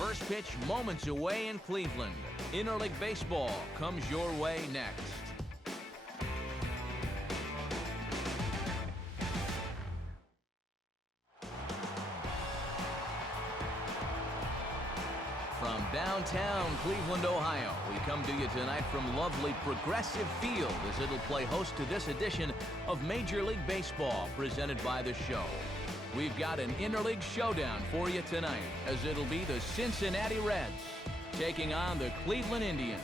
First pitch moments away in Cleveland. Interleague Baseball comes your way next. From downtown Cleveland, Ohio, we come to you tonight from lovely Progressive Field as it'll play host to this edition of Major League Baseball presented by the show. We've got an interleague showdown for you tonight as it'll be the Cincinnati Reds taking on the Cleveland Indians.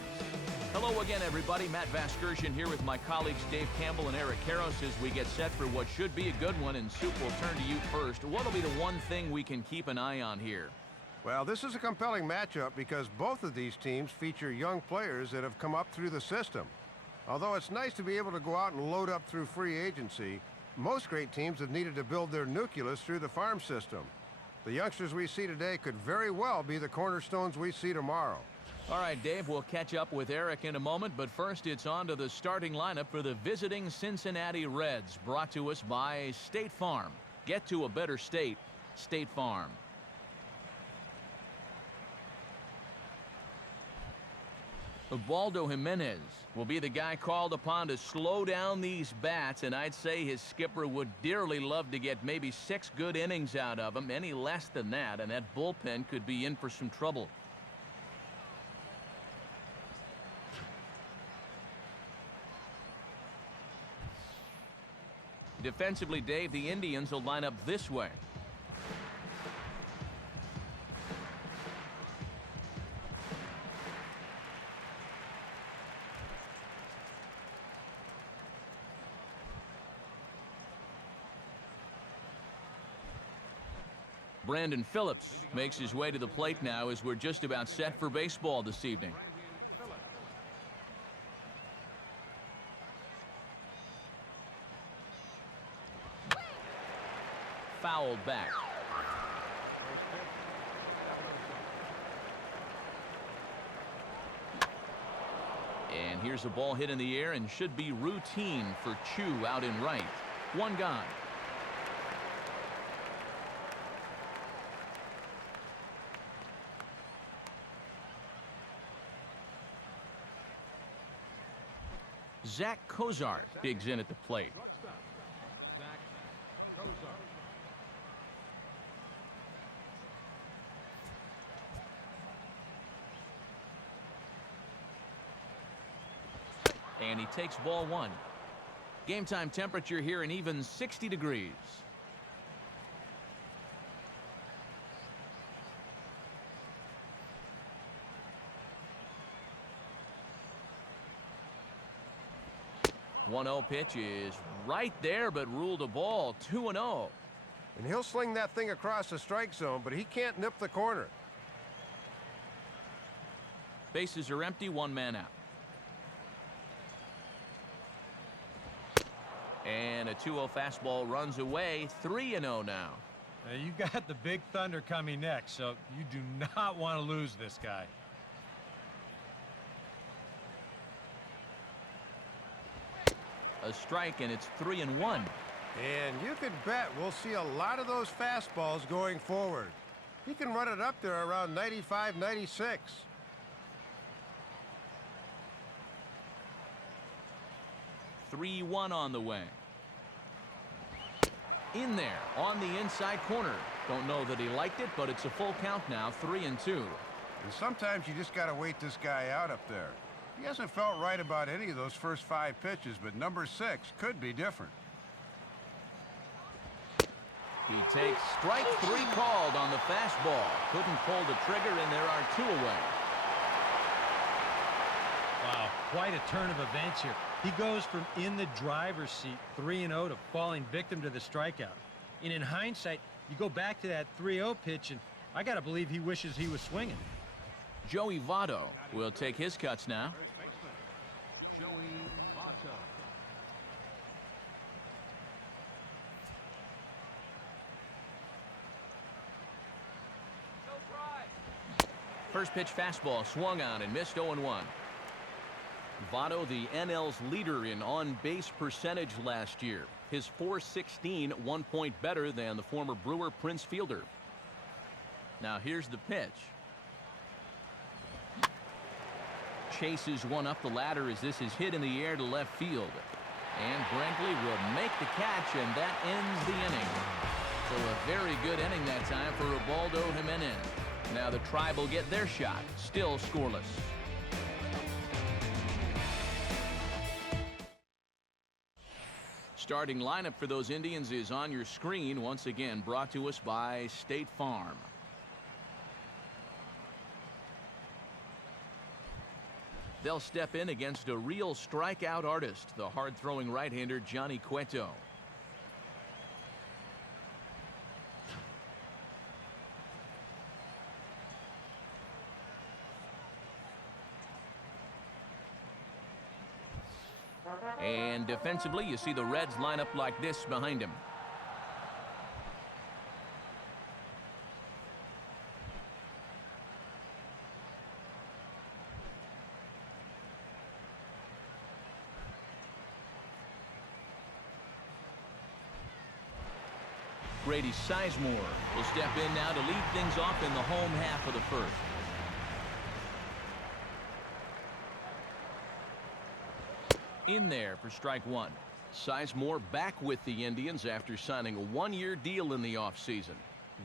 Hello again, everybody. Matt Vasgersian here with my colleagues Dave Campbell and Eric Karros as we get set for what should be a good one. And Soup, will turn to you first. What'll be the one thing we can keep an eye on here? Well, this is a compelling matchup because both of these teams feature young players that have come up through the system. Although it's nice to be able to go out and load up through free agency, most great teams have needed to build their nucleus through the farm system. The youngsters we see today could very well be the cornerstones we see tomorrow. All right, Dave, we'll catch up with Eric in a moment, but first it's on to the starting lineup for the visiting Cincinnati Reds, brought to us by State Farm. Get to a better state, State Farm. Ubaldo Jimenez will be the guy called upon to slow down these bats, and I'd say his skipper would dearly love to get maybe 6 good innings out of him. Any less than that, and that bullpen could be in for some trouble. Defensively, Dave, the Indians will line up this way. Brandon Phillips makes his way to the plate now as we're just about set for baseball this evening. Fouled back. And here's a ball hit in the air and should be routine for Chu out in right. One gone. Zach Cozart digs in at the plate. And he takes ball one. Game time temperature here an even 60 degrees. One-0 pitch is right there, but ruled a ball. 2-0. And he'll sling that thing across the strike zone, but he can't nip the corner. Bases are empty, one man out. And a 2-0 fastball runs away. 3-0 now. You got the big thunder coming next, so you do not want to lose this guy. A strike, and it's 3-1. And you could bet we'll see a lot of those fastballs going forward. He can run it up there around 95, 96. (3-1) on the way. In there on the inside corner. Don't know that he liked it, but it's a full count now. 3-2. And sometimes you just got to wait this guy out up there. He hasn't felt right about any of those first 5 pitches, but number 6 could be different. He takes strike 3 called on the fastball. Couldn't pull the trigger, and there are 2 away. Wow, quite a turn of events here. He goes from in the driver's seat 3-0 to falling victim to the strikeout. And in hindsight, you go back to that 3-0 pitch, and I got to believe he wishes he was swinging. Joey Votto will take his cuts now. First pitch fastball swung on and missed. 0-1. Votto, the NL's leader in on-base percentage last year. His .416, 1 point better than the former Brewer Prince Fielder. Now here's the pitch. chases one up the ladder as this is hit in the air to left field. And Brinkley will make the catch, and that ends the inning. So a very good inning that time for Ubaldo Jimenez. Now the Tribe will get their shot, still scoreless. Starting lineup for those Indians is on your screen, once again brought to us by State Farm. They'll step in against a real strikeout artist, the hard-throwing right-hander Johnny Cueto. And defensively, you see the Reds line up like this behind him. Grady Sizemore will step in now to lead things off in the home half of the first. In there for strike one. Sizemore back with the Indians after signing a one-year deal in the offseason.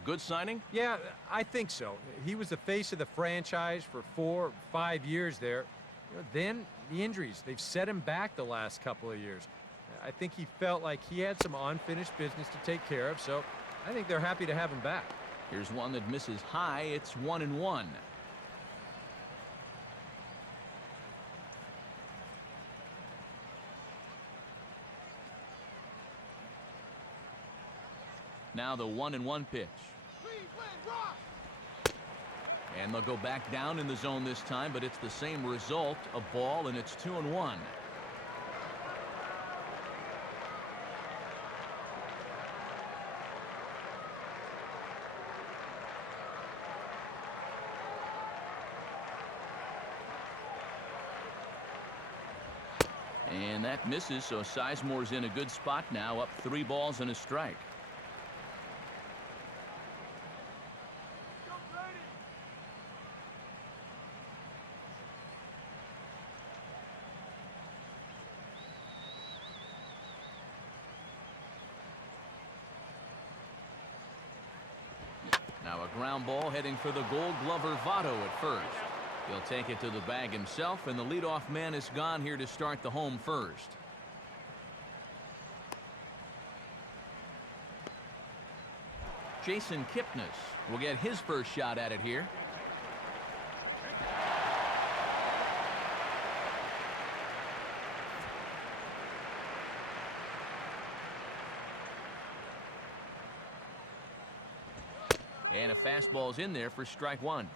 Good signing? Yeah, I think so. He was the face of the franchise for 4 or 5 years there. Then the injuries, they've set him back the last couple of years. I think he felt like he had some unfinished business to take care of, so I think they're happy to have him back. Here's one that misses high. It's 1-1. Now the 1-1 pitch. And they'll go back down in the zone this time, but it's the same result, a ball, and it's 2-1. And that misses, so Sizemore's in a good spot now, up 3 balls and a strike. Now a ground ball heading for the Gold Glover Votto at first. He'll take it to the bag himself, and the leadoff man is gone here to start the home first. Jason Kipnis will get his first shot at it here. And a fastball's in there for strike one.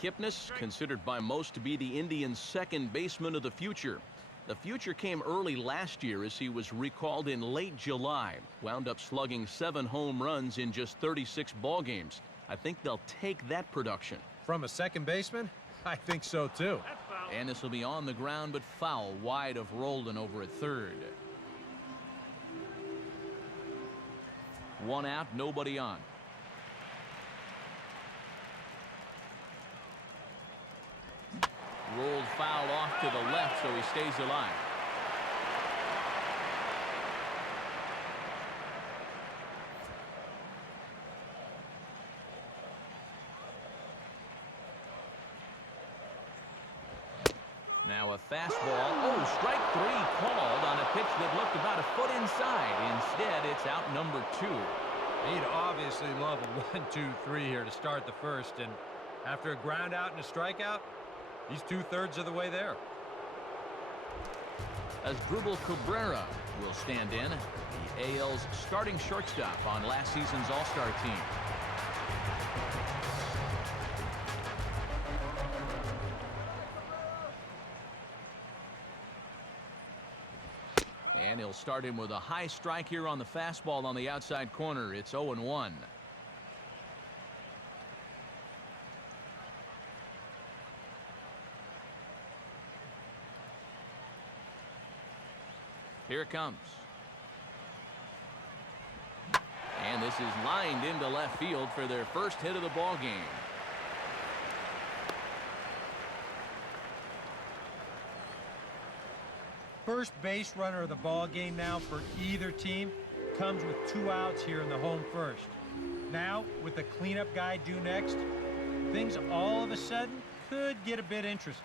Kipnis, considered by most to be the Indians' second baseman of the future. The future came early last year as he was recalled in late July. Wound up slugging 7 home runs in just 36 ball games. I think they'll take that production. From a second baseman? I think so, too. And this will be on the ground, but foul wide of Roldan over at third. 1 out, nobody on. Rolled foul off to the left, so he stays alive. Now a fastball. Oh, strike 3 called on a pitch that looked about a foot inside. Instead, it's out number 2. He'd obviously love a 1-2-3 here to start the first, and after a ground out and a strikeout, he's 2/3 of the way there. Asdrubal Cabrera will stand in, the AL's starting shortstop on last season's All-Star team. And he'll start him with a high strike here on the fastball on the outside corner. It's 0-1. Here it comes. And this is lined into left field for their first hit of the ball game. First base runner of the ball game now for either team comes with 2 outs here in the home first. Now, with the cleanup guy due next, things all of a sudden could get a bit interesting.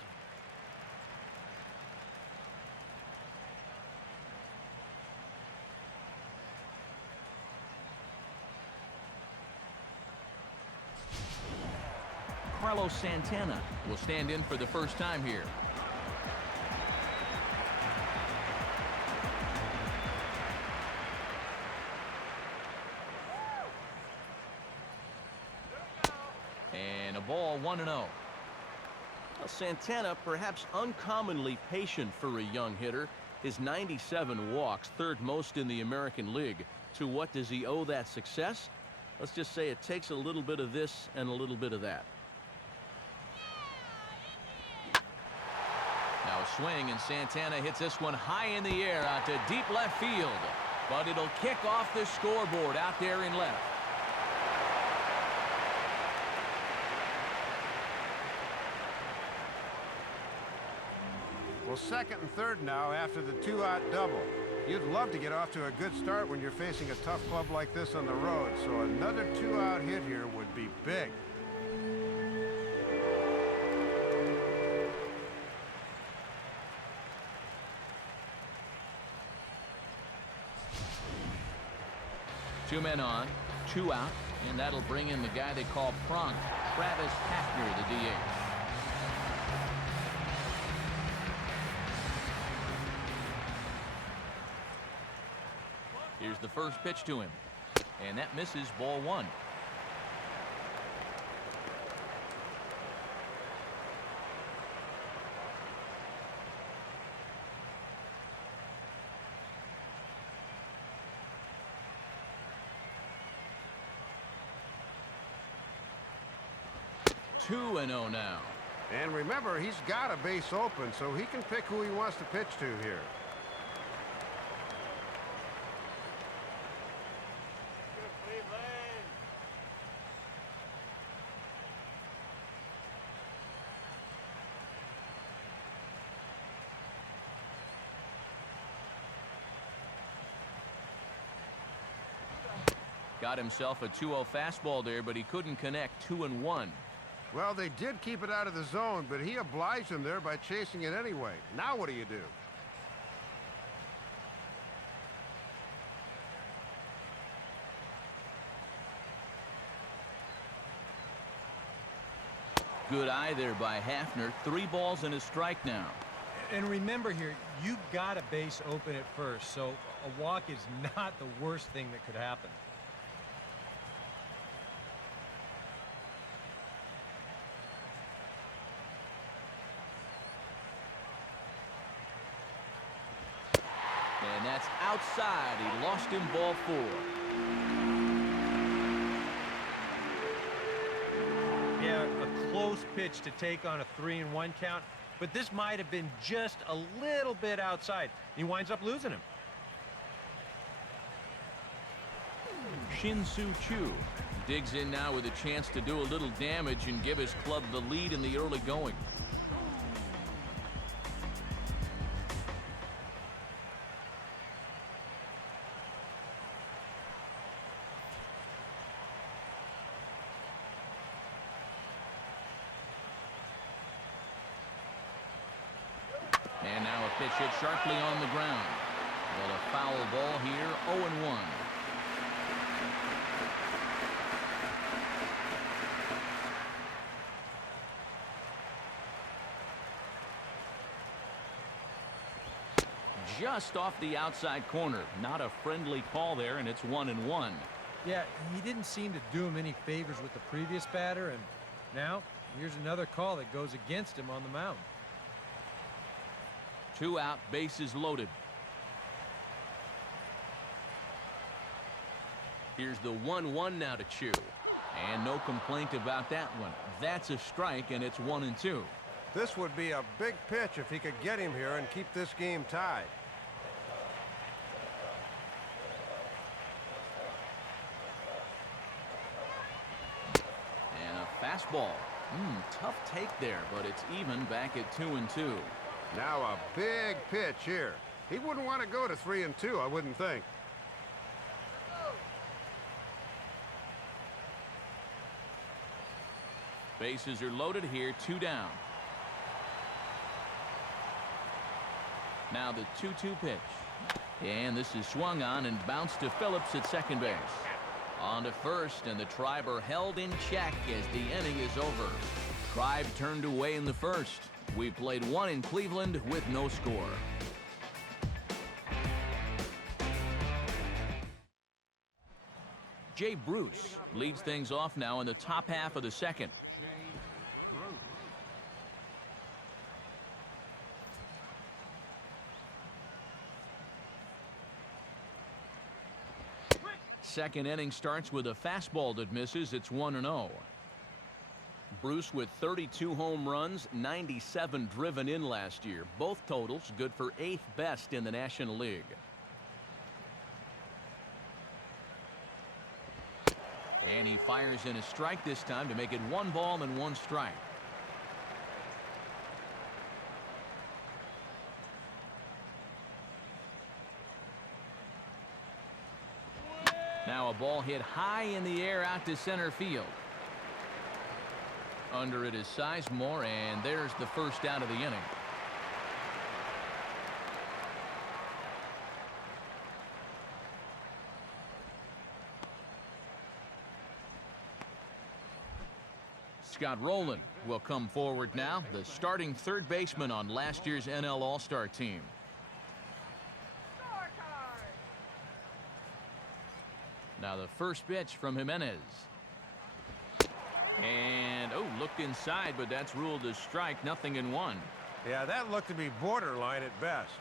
Carlos Santana will stand in for the first time here. And a ball, 1-0. Well, Santana perhaps uncommonly patient for a young hitter. His 97 walks, third most in the American League. To what does he owe that success? Let's just say it takes a little bit of this and a little bit of that. Now a swing, and Santana hits this one high in the air out to deep left field. But it'll kick off the scoreboard out there in left. Well, second and third now after the 2-out double. You'd love to get off to a good start when you're facing a tough club like this on the road, so another 2-out hit here would be big. Two men on, 2 out, and that'll bring in the guy they call Prong, Travis Hafner, the DH. Here's the first pitch to him, and that misses, ball 1. Two and 0 now. And remember, he's got a base open, so he can pick who he wants to pitch to here. Got himself a 2-0 fastball there, but he couldn't connect. 2-1. Well, they did keep it out of the zone, but he obliged him there by chasing it anyway. Now what do you do? Good eye there by Hafner. 3 balls and a strike now. And remember here, you got a base open at first, so a walk is not the worst thing that could happen. And that's outside. He lost him, ball 4. Yeah, a close pitch to take on a 3-1 count, but this might have been just a little bit outside. He winds up losing him. Shin-Soo Choo digs in now with a chance to do a little damage and give his club the lead in the early going. And now a pitch hit sharply on the ground. Well, a foul ball here, 0-1. Just off the outside corner. Not a friendly call there, and it's 1-1. Yeah, he didn't seem to do him any favors with the previous batter, and now here's another call that goes against him on the mound. 2 out, bases loaded. Here's the 1-1 now to Choo. And no complaint about that one. That's a strike, and it's 1-2. This would be a big pitch if he could get him here and keep this game tied. And a fastball. Tough take there, but it's even back at 2-2. Now a big pitch here. He wouldn't want to go to 3-2, I wouldn't think. Bases are loaded here, 2 down. Now the 2-2 pitch. And this is swung on and bounced to Phillips at second base. On to first, and the Tribe are held in check as the inning is over. Tribe turned away in the first. We played 1 in Cleveland with no score. Jay Bruce leads things off now in the top half of the second. Second inning starts with a fastball that misses. It's 1-0. Bruce with 32 home runs, 97 driven in last year. Both totals good for 8th best in the National League. And he fires in a strike this time to make it 1 ball and 1 strike. Now a ball hit high in the air out to center field. Under it is Sizemore, and there's the first out of the inning. Scott Rowland will come forward now, the starting third baseman on last year's NL All-Star team. Now the first pitch from Jimenez. And, looked inside, but that's ruled a strike, 0-1. Yeah, that looked to be borderline at best.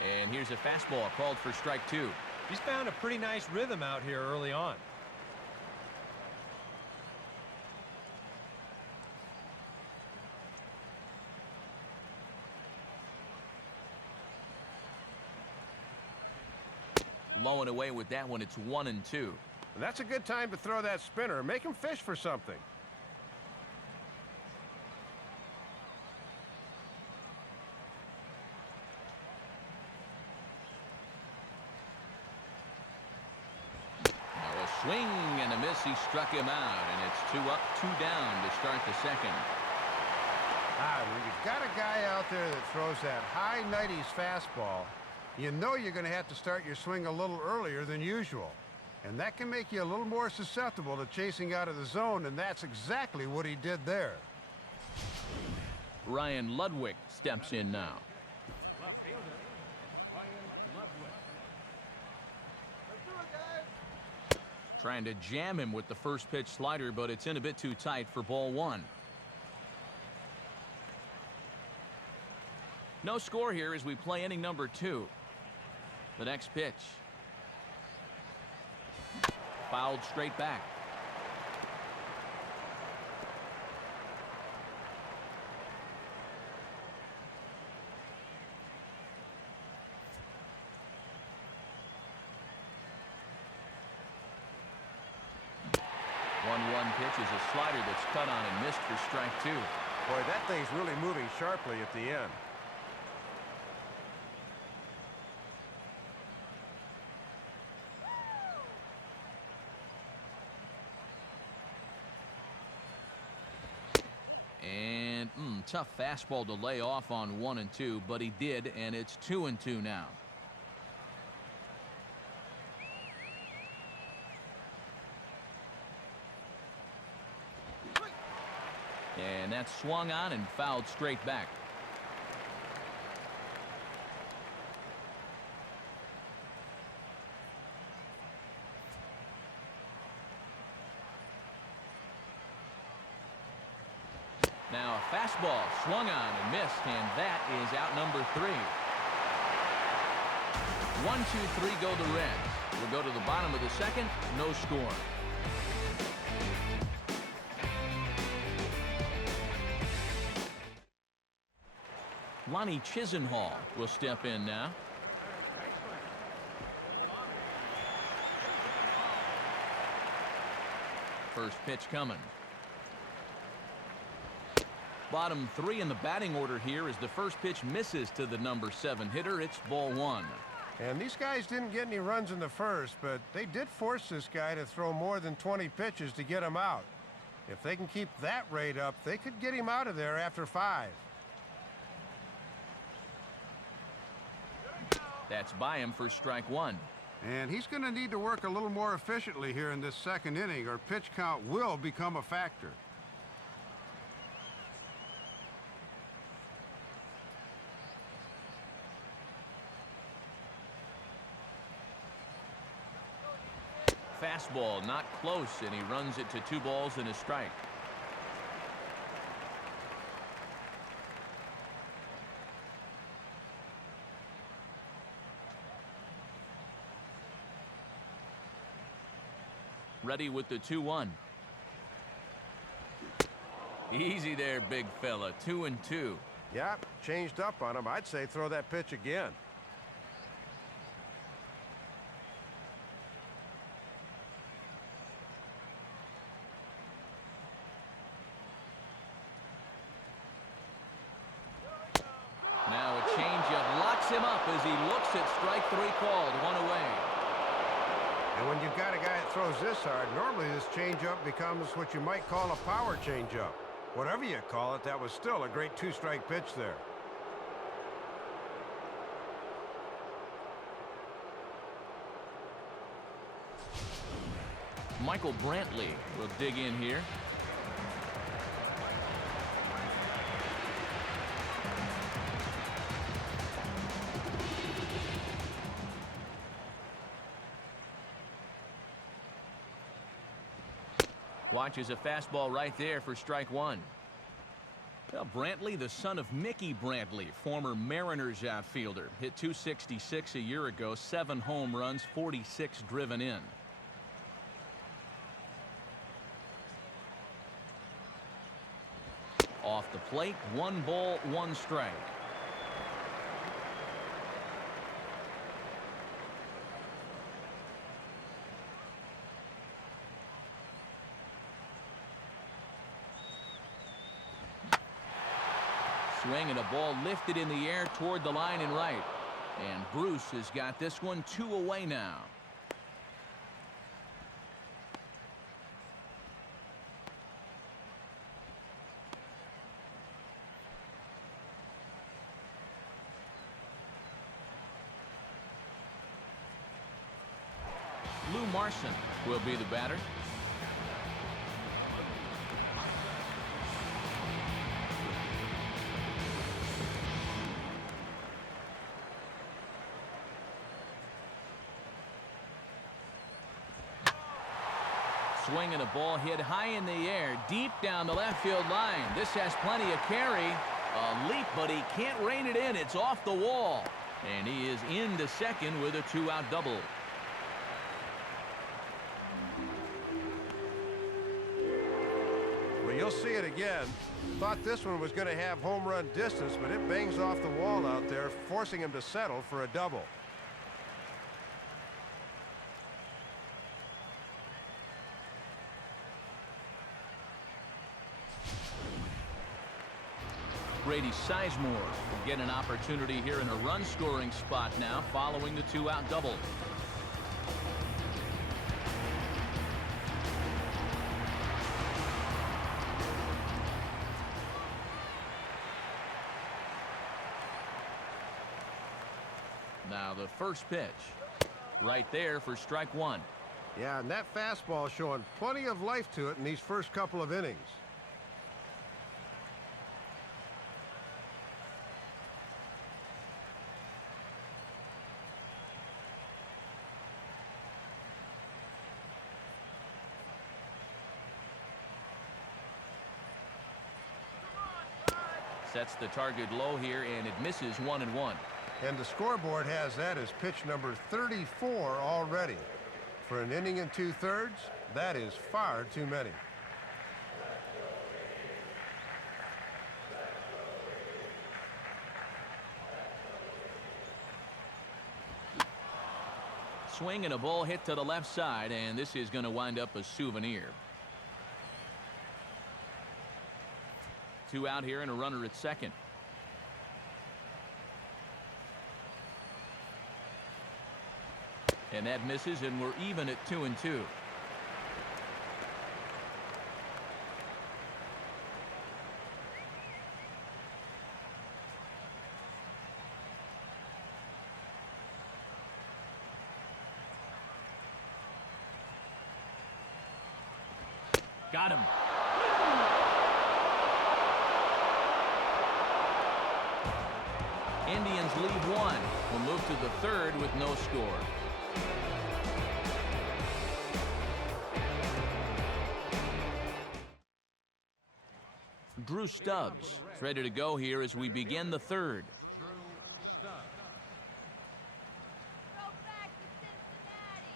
And here's a fastball called for strike 2. He's found a pretty nice rhythm out here early on. Low and away with that one. It's 1-2. That's a good time to throw that spinner. Make him fish for something. Now a swing and a miss. He struck him out, and it's 2 up, 2 down to start the second. When you've got a guy out there that throws that high 90s fastball, you know you're going to have to start your swing a little earlier than usual. And that can make you a little more susceptible to chasing out of the zone, and that's exactly what he did there. Ryan Ludwig steps in now. Trying to jam him with the first pitch slider, but it's in a bit too tight for ball 1. No score here as we play inning number 2. The next pitch. Fouled straight back. One pitch is a slider that's cut on and missed for strike 2. Boy, that thing's really moving sharply at the end. And tough fastball to lay off on 1-2, but he did, and it's 2-2 now. And that's swung on and fouled straight back. Now a fastball swung on and missed, and that is out number 3. 1-2-3 go the Reds. We'll go to the bottom of the second. No score. Lonnie Chisenhall will step in now. First pitch coming. Bottom three in the batting order here as the first pitch misses to the number 7 hitter. It's ball 1. And these guys didn't get any runs in the first, but they did force this guy to throw more than 20 pitches to get him out. If they can keep that rate up, they could get him out of there after 5. That's by him for strike 1. And he's going to need to work a little more efficiently here in this second inning, or pitch count will become a factor. Fastball not close, and he runs it to 2 balls and a strike. Ready with the 2-1. Easy there, big fella. 2-2. Yep, changed up on him. I'd say throw that pitch again. Now a changeup locks him up as he looks at strike 3 called. 1 away. And when you've got a guy that throws this hard, normally this changeup becomes what you might call a power changeup. Whatever you call it, that was still a great 2-strike pitch there. Michael Brantley will dig in here. Watches a fastball right there for strike 1. Well, Brantley, the son of Mickey Brantley, former Mariners outfielder, hit .266 a year ago, 7 home runs, 46 driven in. Off the plate, 1 ball, 1 strike. Swing and a ball lifted in the air toward the line and right. And Bruce has got this one 2 away now. Lou Marson will be the batter. Swing and a ball hit high in the air, deep down the left field line. This has plenty of carry. A leap, but he can't rein it in. It's off the wall. And he is into second with a 2-out double. Well, you'll see it again. Thought this one was going to have home run distance, but it bangs off the wall out there, forcing him to settle for a double. Grady Sizemore will get an opportunity here in a run-scoring spot now following the 2-out double. Now the first pitch. Right there for strike 1. Yeah, and that fastball showing plenty of life to it in these first couple of innings. Sets the target low here, and it misses 1-1. And the scoreboard has that as pitch number 34 already. For an inning and 2/3, that is far too many. Swing and a ball hit to the left side, and this is going to wind up a souvenir. Two out here and a runner at second. And that misses, and we're even at 2-2. Got him. Indians lead one. We'll move to the third with no score. Drew Stubbs is ready to go here as we begin the third. Go back to Cincinnati.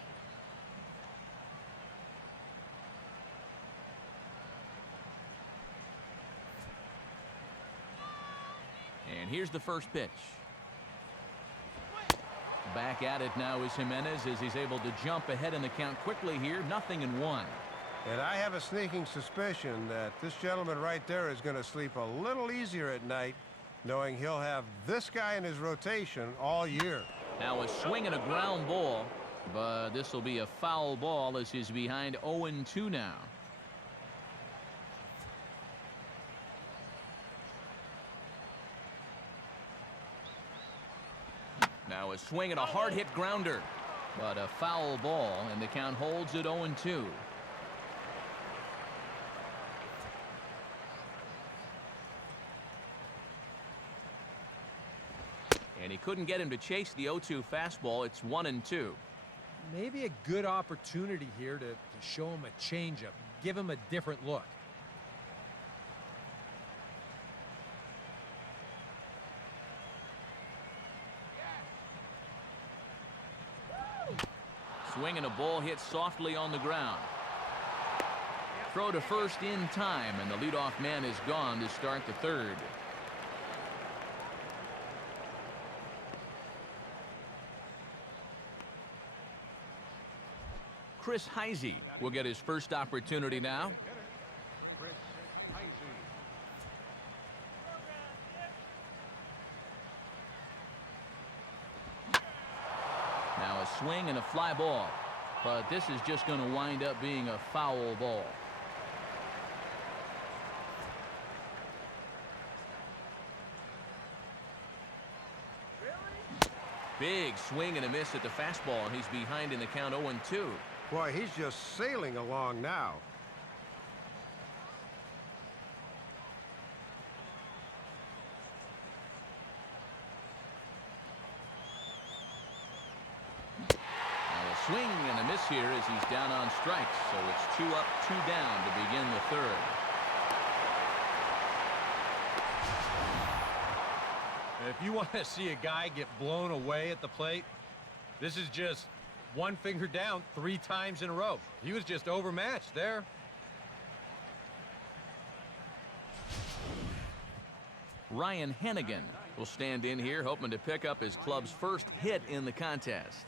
And here's the first pitch. Back at it now is Jimenez as he's able to jump ahead in the count quickly here. 0-1. And I have a sneaking suspicion that this gentleman right there is going to sleep a little easier at night, knowing he'll have this guy in his rotation all year. Now a swing and a ground ball, but this will be a foul ball as he's behind 0-2 now. Now a swing and a hard hit grounder, but a foul ball, and the count holds at 0-2. And he couldn't get him to chase the 0-2 fastball. It's 1-2. Maybe a good opportunity here to show him a changeup, give him a different look. Swing and a ball hit softly on the ground. Throw to first in time, and the leadoff man is gone to start the third. Chris Heisey will get his first opportunity now. Now a swing and a fly ball, but this is just going to wind up being a foul ball. Big swing and a miss at the fastball, and he's behind in the count 0-2. Boy, he's just sailing along now. Now a swing and a miss here as he's down on strikes, so it's 2 up, 2 down to begin the third. If you want to see a guy get blown away at the plate, this is just one finger down 3 times in a row. He was just overmatched there. Ryan Hennigan will stand in here, hoping to pick up his club's first hit in the contest.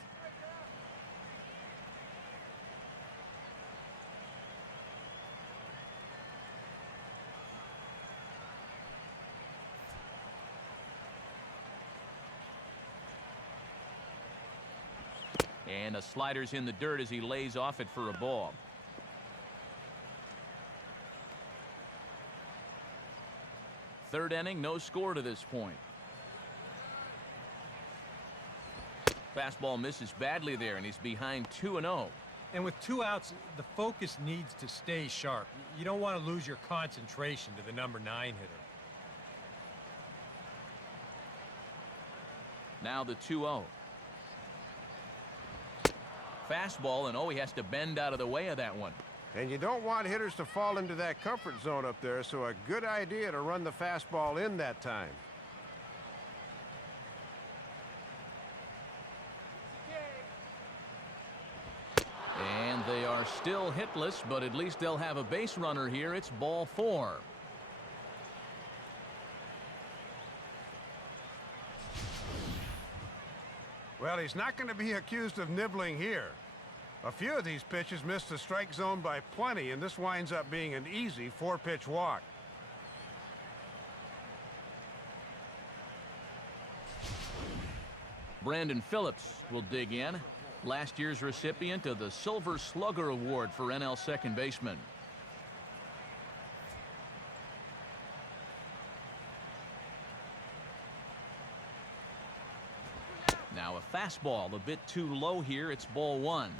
And a slider's in the dirt as he lays off it for a ball. Third inning, no score to this point. Fastball misses badly there, and he's behind 2-0. And with 2 outs, the focus needs to stay sharp. You don't want to lose your concentration to the number 9 hitter. Now the 2-0. Fastball, and he has to bend out of the way of that one. And you don't want hitters to fall into that comfort zone up there, so a good idea to run the fastball in that time. And they are still hitless, but at least they'll have a base runner here. It's ball 4. Well, he's not going to be accused of nibbling here. A few of these pitches missed the strike zone by plenty, and this winds up being an easy 4-pitch walk. Brandon Phillips will dig in. Last year's recipient of the Silver Slugger Award for NL second baseman. Now a fastball a bit too low here. It's ball one.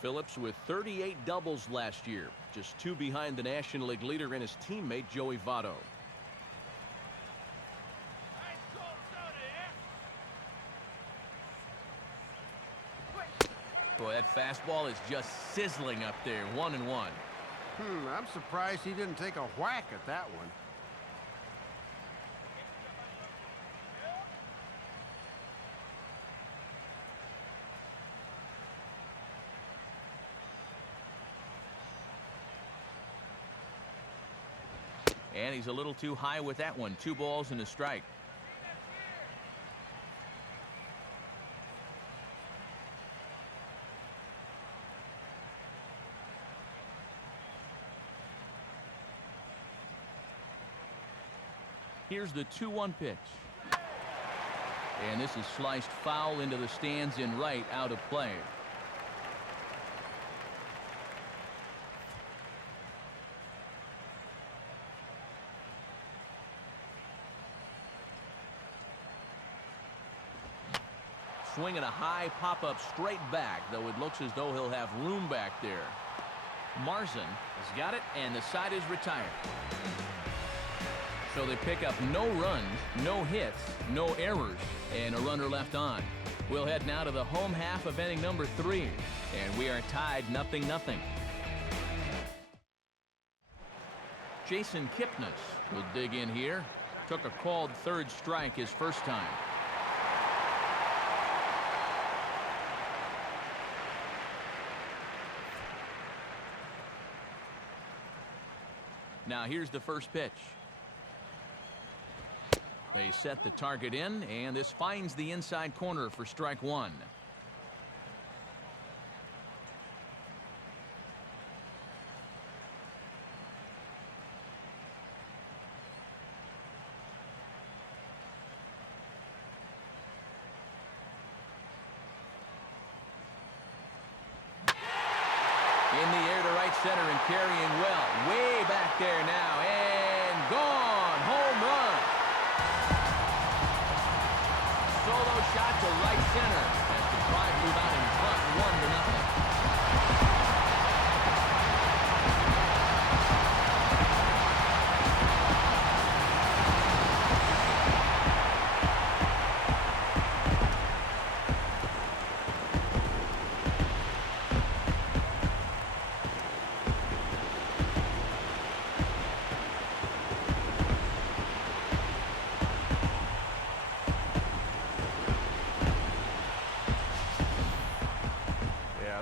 Phillips with 38 doubles last year, just 2 behind the National League leader and his teammate Joey Votto. Boy, that fastball is just sizzling up there. 1-1. I'm surprised he didn't take a whack at that one. And he's a little too high with that one. 2 balls and a strike. Here's the 2-1 pitch. And this is sliced foul into the stands in right, out of play. Swinging a high pop-up straight back, though it looks as though he'll have room back there. Marson has got it, and the side is retired. So they pick up no runs, no hits, no errors, and a runner left on. We'll head now to the home half of inning number 3, and we are tied 0-0. Jason Kipnis will dig in here. Took a called third strike his first time. Now here's the first pitch. They set the target in, and this finds the inside corner for strike 1. In the air to right center and carrying well. Way back there now, and gone. Home run. Solo shot to right center as the Tribe move out in front 1-0.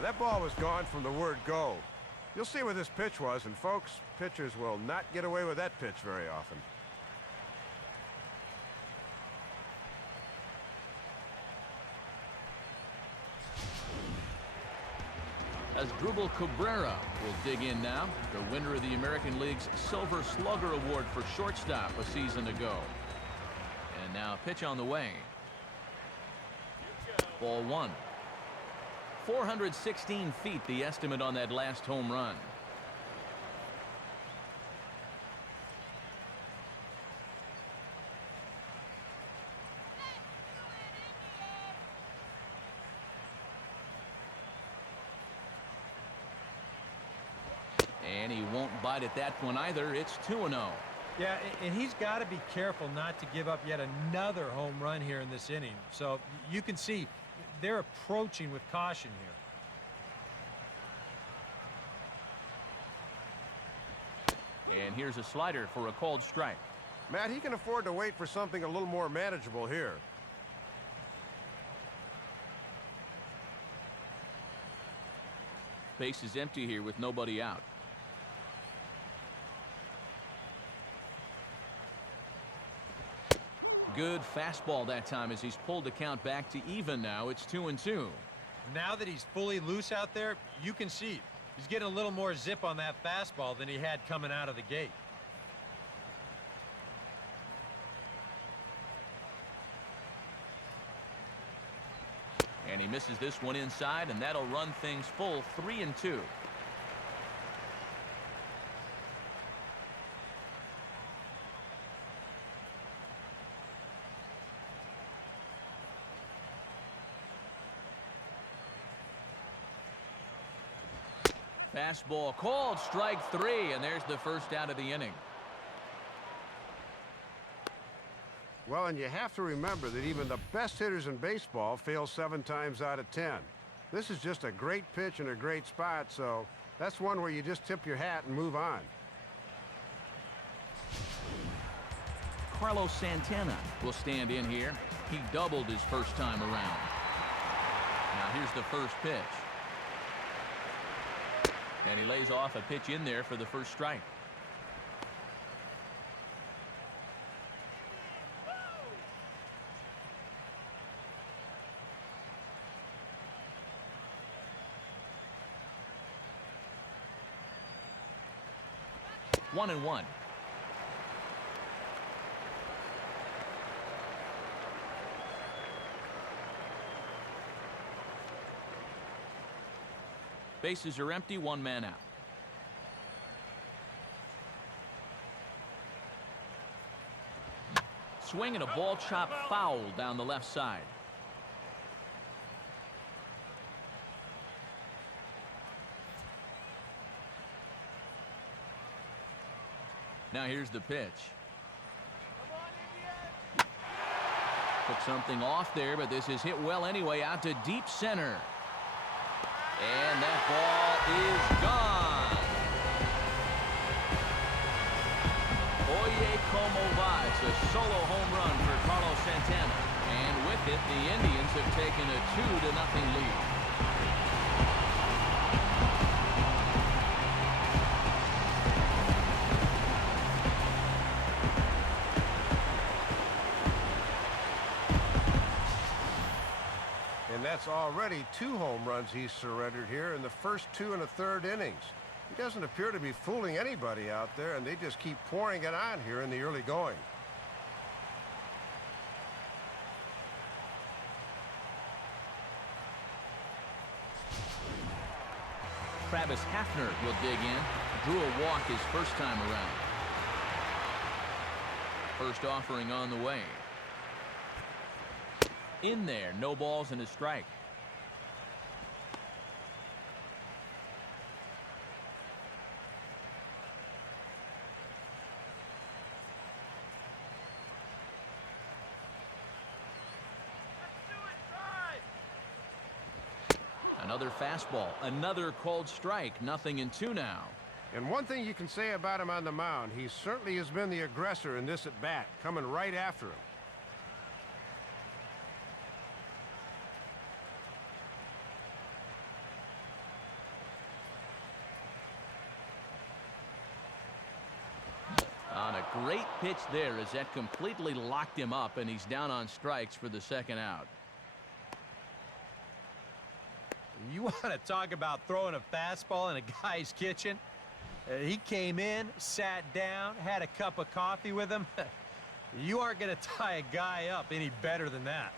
That ball was gone from the word go. You'll see what this pitch was, and folks, pitchers will not get away with that pitch very often. Asdrubal Cabrera will dig in now, the winner of the American League's Silver Slugger Award for shortstop a season ago. And now pitch on the way. Ball 1. 416 feet, the estimate on that last home run. And he won't bite at that one either. It's 2-0. Yeah, and he's got to be careful not to give up yet another home run here in this inning. So you can see they're approaching with caution here. And here's a slider for a called strike. Matt, he can afford to wait for something a little more manageable here. Base is empty here with nobody out. Good fastball that time as he's pulled the count back to even now. It's 2-2. Now that he's fully loose out there, you can see he's getting a little more zip on that fastball than he had coming out of the gate. And he misses this one inside, and that'll run things full 3-2. Fastball called, strike 3, and there's the first out of the inning. Well, and you have to remember that even the best hitters in baseball fail 7 times out of 10. This is just a great pitch and a great spot, so that's one where you just tip your hat and move on. Carlos Santana will stand in here. He doubled his first time around. Now here's the first pitch. And he lays off a pitch in there for the first strike. One and one. Bases are empty, 1 man out. Swing and a ball chop foul down the left side. Now here's the pitch. Took something off there, but this is hit well anyway, out to deep center. And that ball is gone. Oye como va. It's a solo home run for Carlos Santana. And with it, the Indians have taken a 2-0 lead. And that's already 2 home runs he's surrendered here in the first 2 1/3 innings. He doesn't appear to be fooling anybody out there, and they just keep pouring it on here in the early going. Travis Hafner will dig in. Drew a walk his first time around. First offering on the way. In there, no balls and a strike. Another fastball, another called strike, 0-2 now. And one thing you can say about him on the mound, he certainly has been the aggressor in this at-bat, coming right after him. On a great pitch there as that completely locked him up, and he's down on strikes for the second out. You want to talk about throwing a fastball in a guy's kitchen? He came in, sat down, had a cup of coffee with him. You aren't going to tie a guy up any better than that.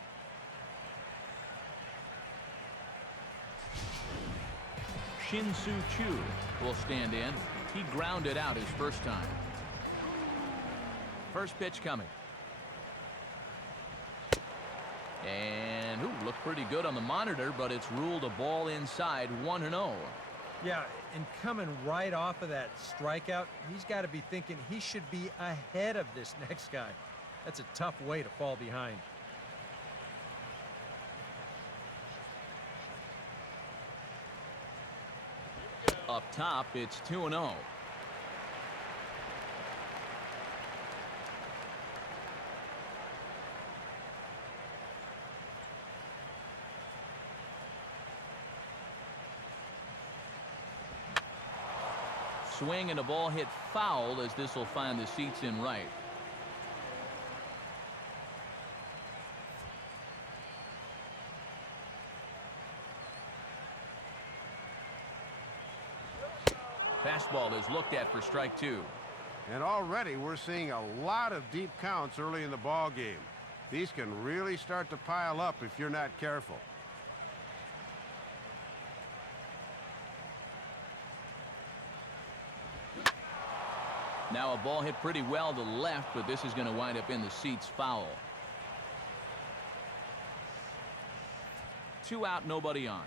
Shin-Soo Choo will stand in. He grounded out his first time. First pitch coming. And looked pretty good on the monitor, but it's ruled a ball inside, 1-0. Yeah, and coming right off of that strikeout, he's got to be thinking he should be ahead of this next guy. That's a tough way to fall behind. Up top, it's 2-0. Swing and a ball hit foul as this will find the seats in right. Fastball is looked at for strike 2. And already we're seeing a lot of deep counts early in the ball game. These can really start to pile up if you're not careful. Now a ball hit pretty well to left, but this is going to wind up in the seats foul. 2 out, nobody on.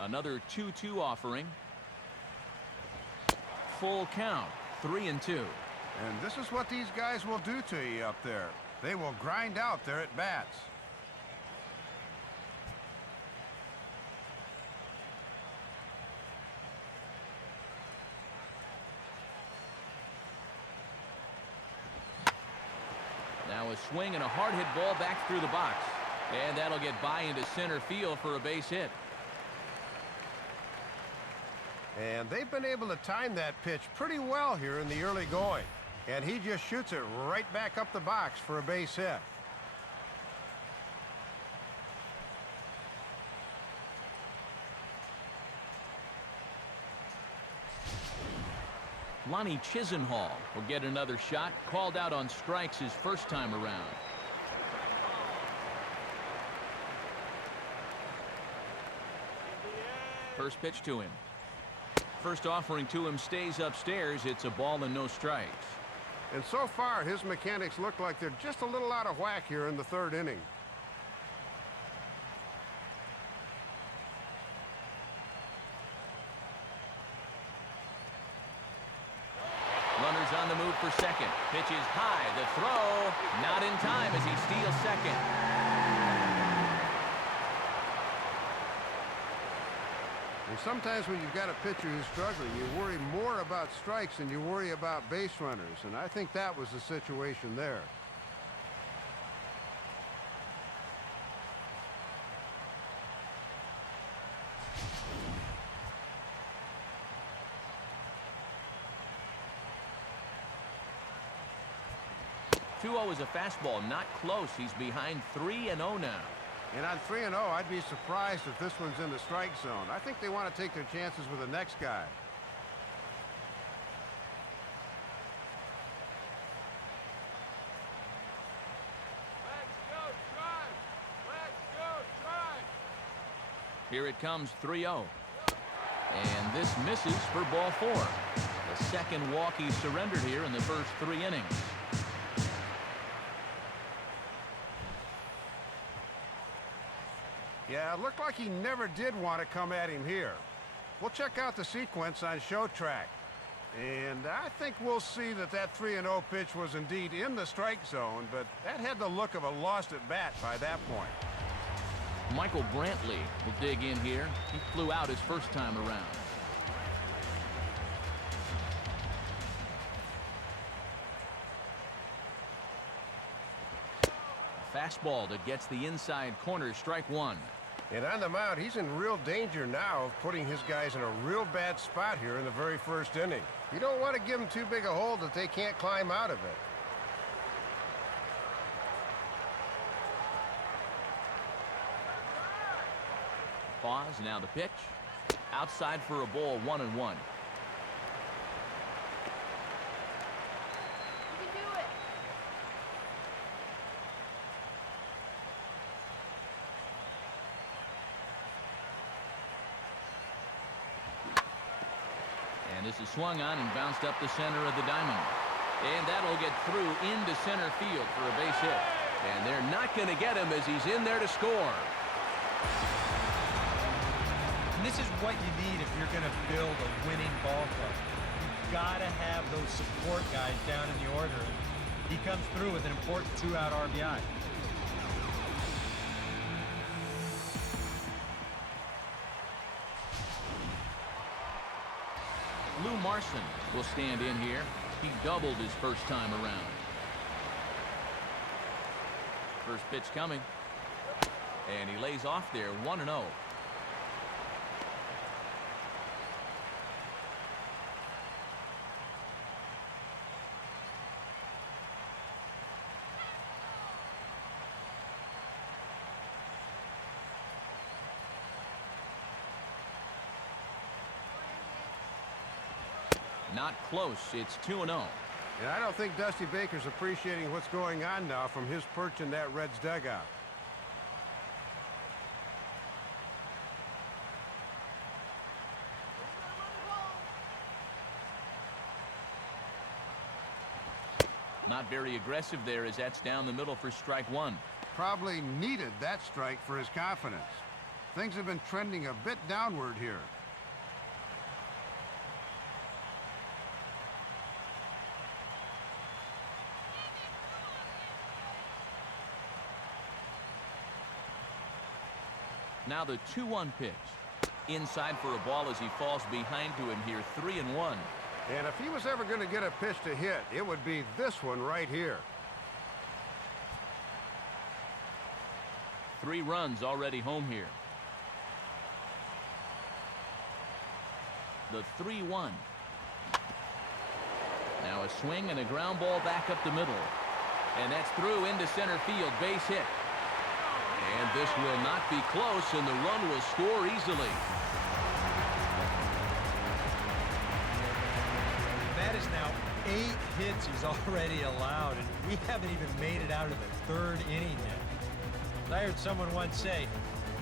Another 2-2 offering. Full count, 3-2. And this is what these guys will do to you up there. They will grind out their at-bats. Now a swing and a hard hit ball back through the box. And that'll get by into center field for a base hit. And they've been able to time that pitch pretty well here in the early going. And he just shoots it right back up the box for a base hit. Lonnie Chisenhall will get another shot, called out on strikes his first time around. First pitch to him. First offering to him stays upstairs. It's a ball and no strikes. And so far, his mechanics look like they're just a little out of whack here in the third inning. Runners on the move for second. Pitch is high. The throw not in time as he steals second. And sometimes when you've got a pitcher who's struggling, you worry more about strikes than you worry about base runners. And I think that was the situation there. Is a fastball, not close. He's behind 3-0 now. And on 3-0, I'd be surprised if this one's in the strike zone. I think they want to take their chances with the next guy. Let's go, drive! Let's go, drive! Here it comes, 3-0. And this misses for ball 4. The second walk he surrendered here in the first 3 innings. Yeah, it looked like he never did want to come at him here. We'll check out the sequence on show track. And I think we'll see that that 3-0 pitch was indeed in the strike zone, but that had the look of a lost at bat by that point. Michael Brantley will dig in here. He flew out his first time around. Fastball that gets the inside corner, strike 1. And on the mound, he's in real danger now of putting his guys in a real bad spot here in the very first inning. You don't want to give them too big a hole that they can't climb out of it. Pause, now the pitch. Outside for a ball, 1-1. You can do it! And this is swung on and bounced up the center of the diamond. And that'll get through into center field for a base hit. And they're not going to get him as he's in there to score. And this is what you need if you're going to build a winning ball club. You've got to have those support guys down in the order. He comes through with an important 2-out RBI. Lou Marson will stand in here. He doubled his first time around. First pitch coming. And he lays off there, 1-0. Not close. It's 2-0. And I don't think Dusty Baker's appreciating what's going on now from his perch in that Reds dugout. Not very aggressive there as that's down the middle for strike one. Probably needed that strike for his confidence. Things have been trending a bit downward here. Now the 2-1 pitch. Inside for a ball as he falls behind to him here, 3-1. And if he was ever going to get a pitch to hit, it would be this one right here. 3 runs already home here. The 3-1. Now a swing and a ground ball back up the middle. And that's through into center field, base hit. And this will not be close, and the run will score easily. That is now 8 hits he's already allowed, and we haven't even made it out of the 3rd inning yet. I heard someone once say,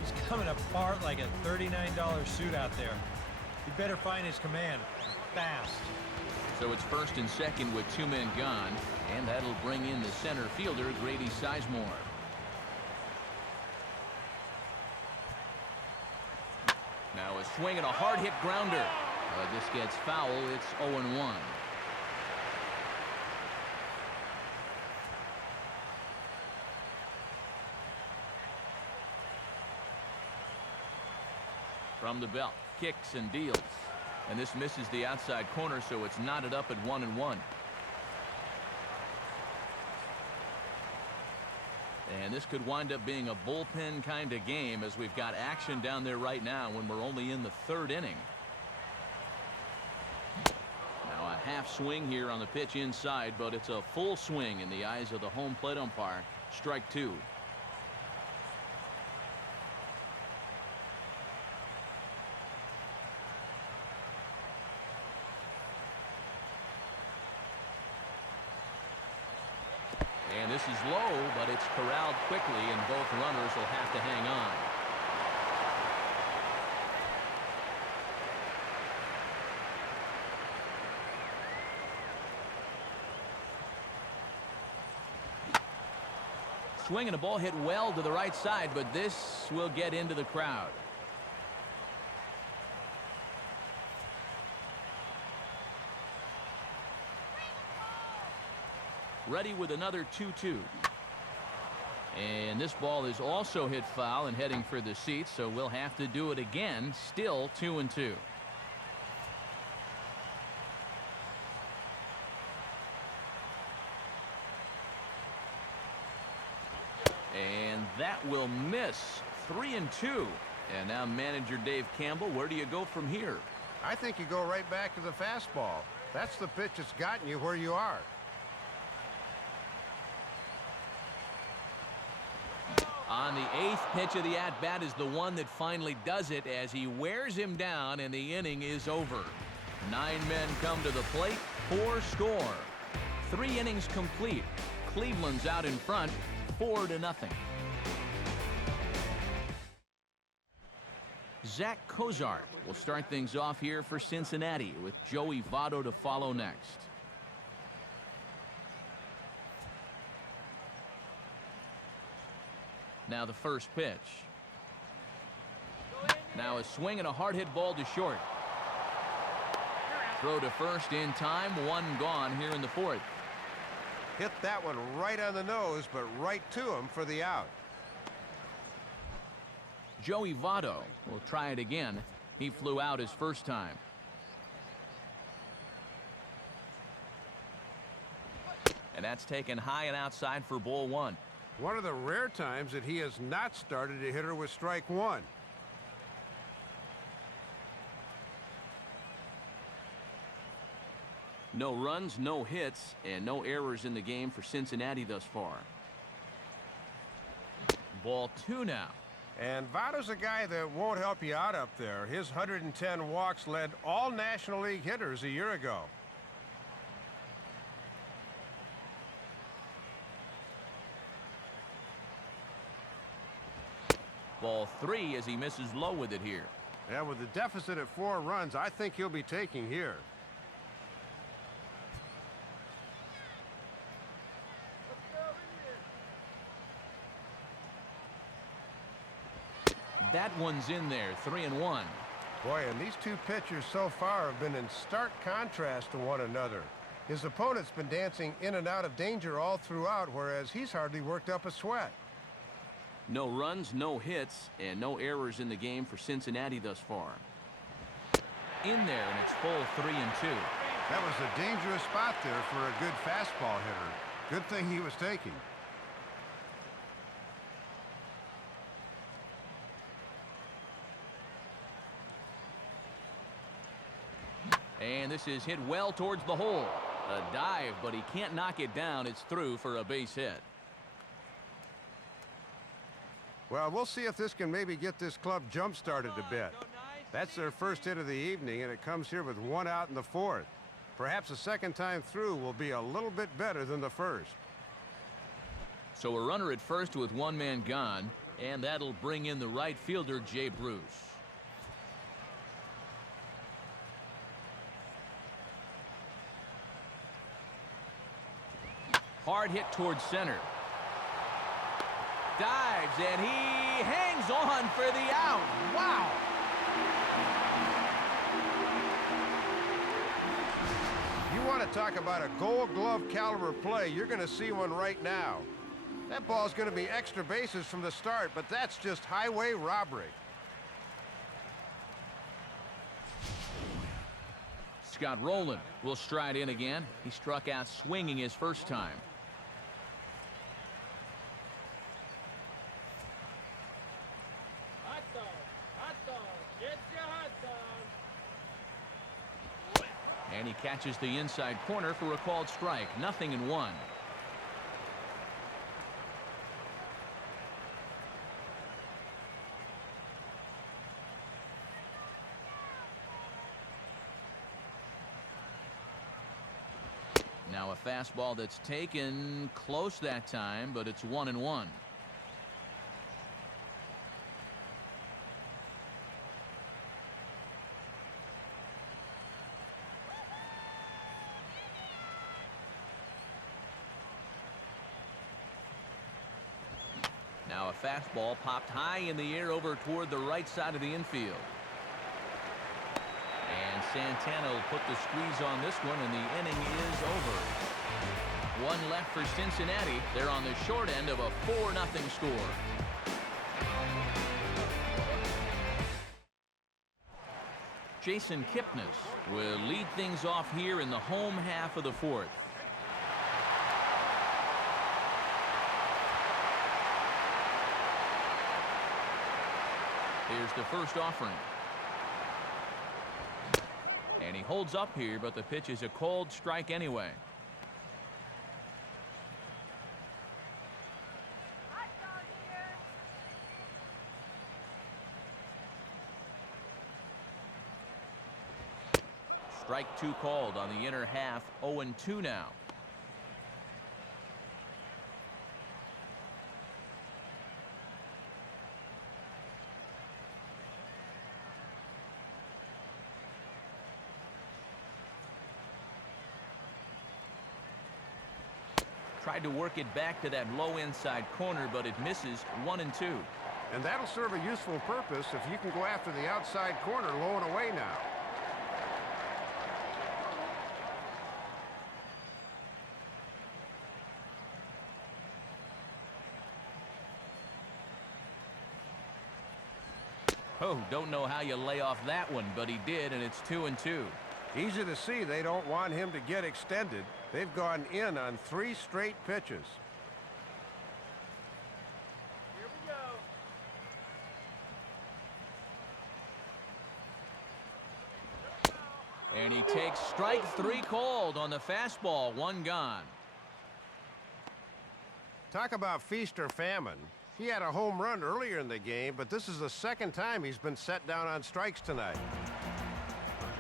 he's coming apart like a $39 suit out there. He better find his command fast. So it's first and second with 2 men gone, and that'll bring in the center fielder, Grady Sizemore. Now a swing and a hard hit grounder. This gets foul. It's 0-1. From the belt, kicks and deals. And this misses the outside corner, so it's knotted up at 1-1. And this could wind up being a bullpen kind of game as we've got action down there right now when we're only in the 3rd inning. Now a half swing here on the pitch inside, but it's a full swing in the eyes of the home plate umpire. Strike 2. And this is low, but it's corralled quickly, and both runners will have to hang on. Swing and a ball hit well to the right side, but this will get into the crowd. Ready with another 2-2. And this ball is also hit foul and heading for the seats, so we'll have to do it again. Still 2-2. And that will miss. 3-2. And now manager Dave Campbell, where do you go from here? I think you go right back to the fastball. That's the pitch that's gotten you where you are. On the 8th pitch of the at-bat is the one that finally does it as he wears him down, and the inning is over. 9 men come to the plate, 4 score. 3 innings complete. Cleveland's out in front, 4-0. Zach Cozart will start things off here for Cincinnati, with Joey Votto to follow next. Now the first pitch. Now a swing and a hard hit ball to short. Throw to first in time, 1 gone here in the 4th. Hit that one right on the nose, but right to him for the out. Joey Votto will try it again. He flew out his first time. And that's taken high and outside for ball 1. One of the rare times that he has not started a hitter with strike 1. No runs, no hits, and no errors in the game for Cincinnati thus far. Ball 2 now. And Votto's a guy that won't help you out up there. His 110 walks led all National League hitters a year ago. Ball 3 as he misses low with it here. Yeah, with the deficit at 4 runs, I think he'll be taking here. That one's in there, 3-1. Boy, and these two pitchers so far have been in stark contrast to one another. His opponent's been dancing in and out of danger all throughout, whereas he's hardly worked up a sweat. No runs, no hits, and no errors in the game for Cincinnati thus far. In there, and it's full 3-2. That was a dangerous spot there for a good fastball hitter. Good thing he was taking. And this is hit well towards the hole. A dive, but he can't knock it down. It's through for a base hit. Well, we'll see if this can maybe get this club jump-started a bit. That's their first hit of the evening, and it comes here with one out in the fourth. Perhaps the second time through will be a little bit better than the first. So a runner at first with one man gone, and that'll bring in the right fielder, Jay Bruce. Hard hit towards center. Dives, and he hangs on for the out. Wow! You want to talk about a Gold Glove caliber play, you're going to see one right now. That ball's going to be extra bases from the start, but that's just highway robbery. Scott Rowland will stride in again. He struck out swinging his first time. Hot dog, get your hot dog. And he catches the inside corner for a called strike. 0-1. Now a fastball that's taken close that time, but it's 1-1. Now a fastball popped high in the air over toward the right side of the infield. And Santana will put the squeeze on this one, and the inning is over. One left for Cincinnati. They're on the short end of a 4-0 score. Jason Kipnis will lead things off here in the home half of the fourth. Here's the first offering. And he holds up here, but the pitch is a cold strike anyway. Hot dog here. Strike two called on the inner half. 0-2 now. Tried to work it back to that low inside corner, but it misses. 1-2. And that'll serve a useful purpose if you can go after the outside corner low and away now. Oh, don't know how you lay off that one, but he did, and it's 2-2. Easy to see they don't want him to get extended. They've gone in on 3 straight pitches. Here we go. And he takes strike 3 called on the fastball. 1 gone. Talk about feast or famine. He had a home run earlier in the game, but this is the second time he's been set down on strikes tonight.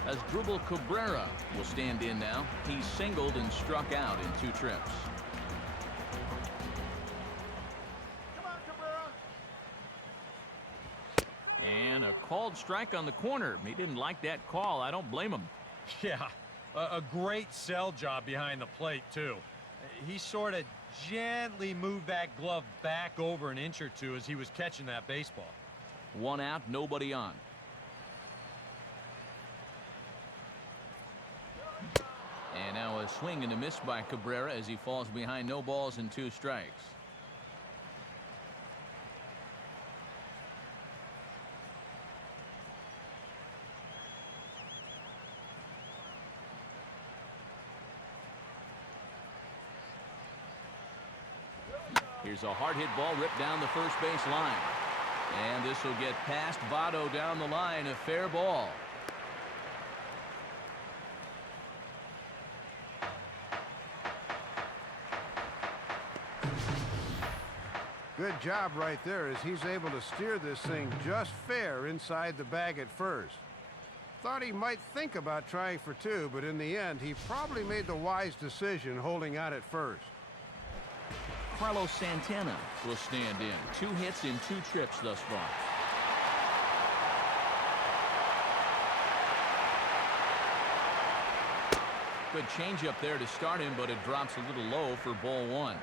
As Drupal Cabrera will stand in now. He singled and struck out in 2 trips. Come on, Cabrera. And a called strike on the corner. He didn't like that call. I don't blame him. Yeah, a great sell job behind the plate, too. He sort of gently moved that glove back over an inch or two as he was catching that baseball. 1 out, nobody on. And now a swing and a miss by Cabrera as he falls behind, no balls and 2 strikes. Here's a hard hit ball ripped down the first base line. And this will get past Votto down the line, a fair ball. Good job right there as he's able to steer this thing just fair inside the bag at first. Thought he might think about trying for 2, but in the end, he probably made the wise decision holding out at first. Carlos Santana will stand in. 2 hits in 2 trips thus far. Good changeup there to start him, but it drops a little low for ball 1.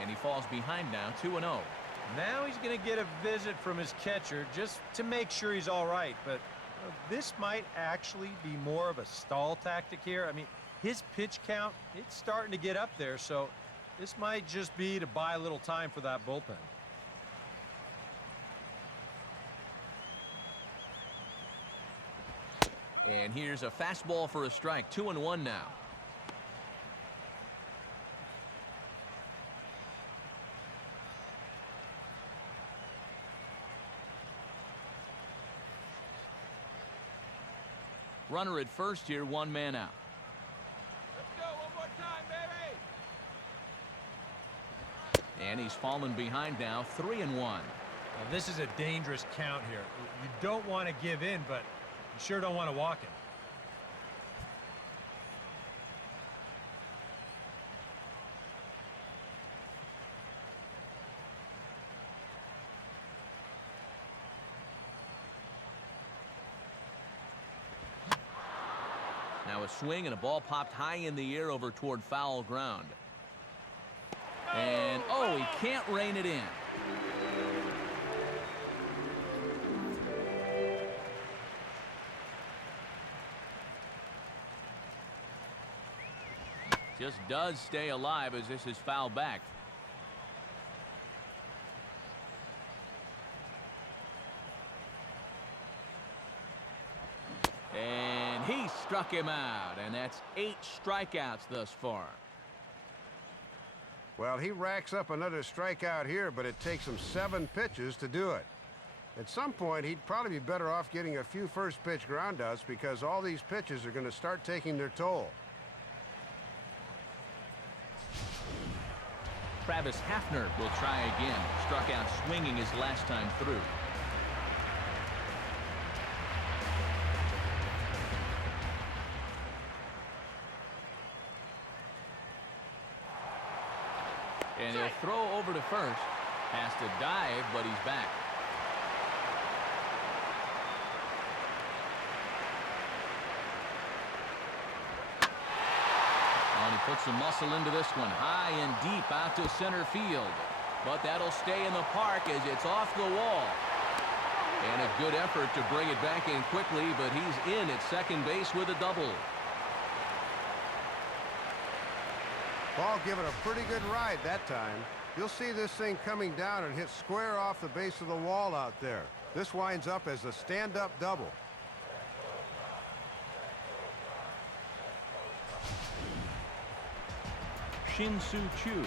And he falls behind now, 2-0. Now he's going to get a visit from his catcher just to make sure he's all right. But this might actually be more of a stall tactic here. I mean, his pitch count, it's starting to get up there, so this might just be to buy a little time for that bullpen. And here's a fastball for a strike, 2-1 now. Runner at first here, 1 man out. Let's go one more time, baby. And he's fallen behind now, 3-1. Now, this is a dangerous count here. You don't want to give in, but you sure don't want to walk him. Now a swing and a ball popped high in the air over toward foul ground. And oh, he can't rein it in. Just does stay alive as this is fouled back. And he struck him out, and that's 8 strikeouts thus far. Well, he racks up another strikeout here, but it takes him 7 pitches to do it. At some point, he'd probably be better off getting a few first pitch groundouts because all these pitches are going to start taking their toll. Travis Hafner will try again. Struck out swinging his last time through. And he'll throw over to first. Has to dive, but he's back. And he puts some muscle into this one. High and deep out to center field. But that'll stay in the park as it's off the wall. And a good effort to bring it back in quickly, but he's in at second base with a double. Ball given a pretty good ride that time. You'll see this thing coming down and hit square off the base of the wall out there. This winds up as a stand-up double. Shin-Soo Choo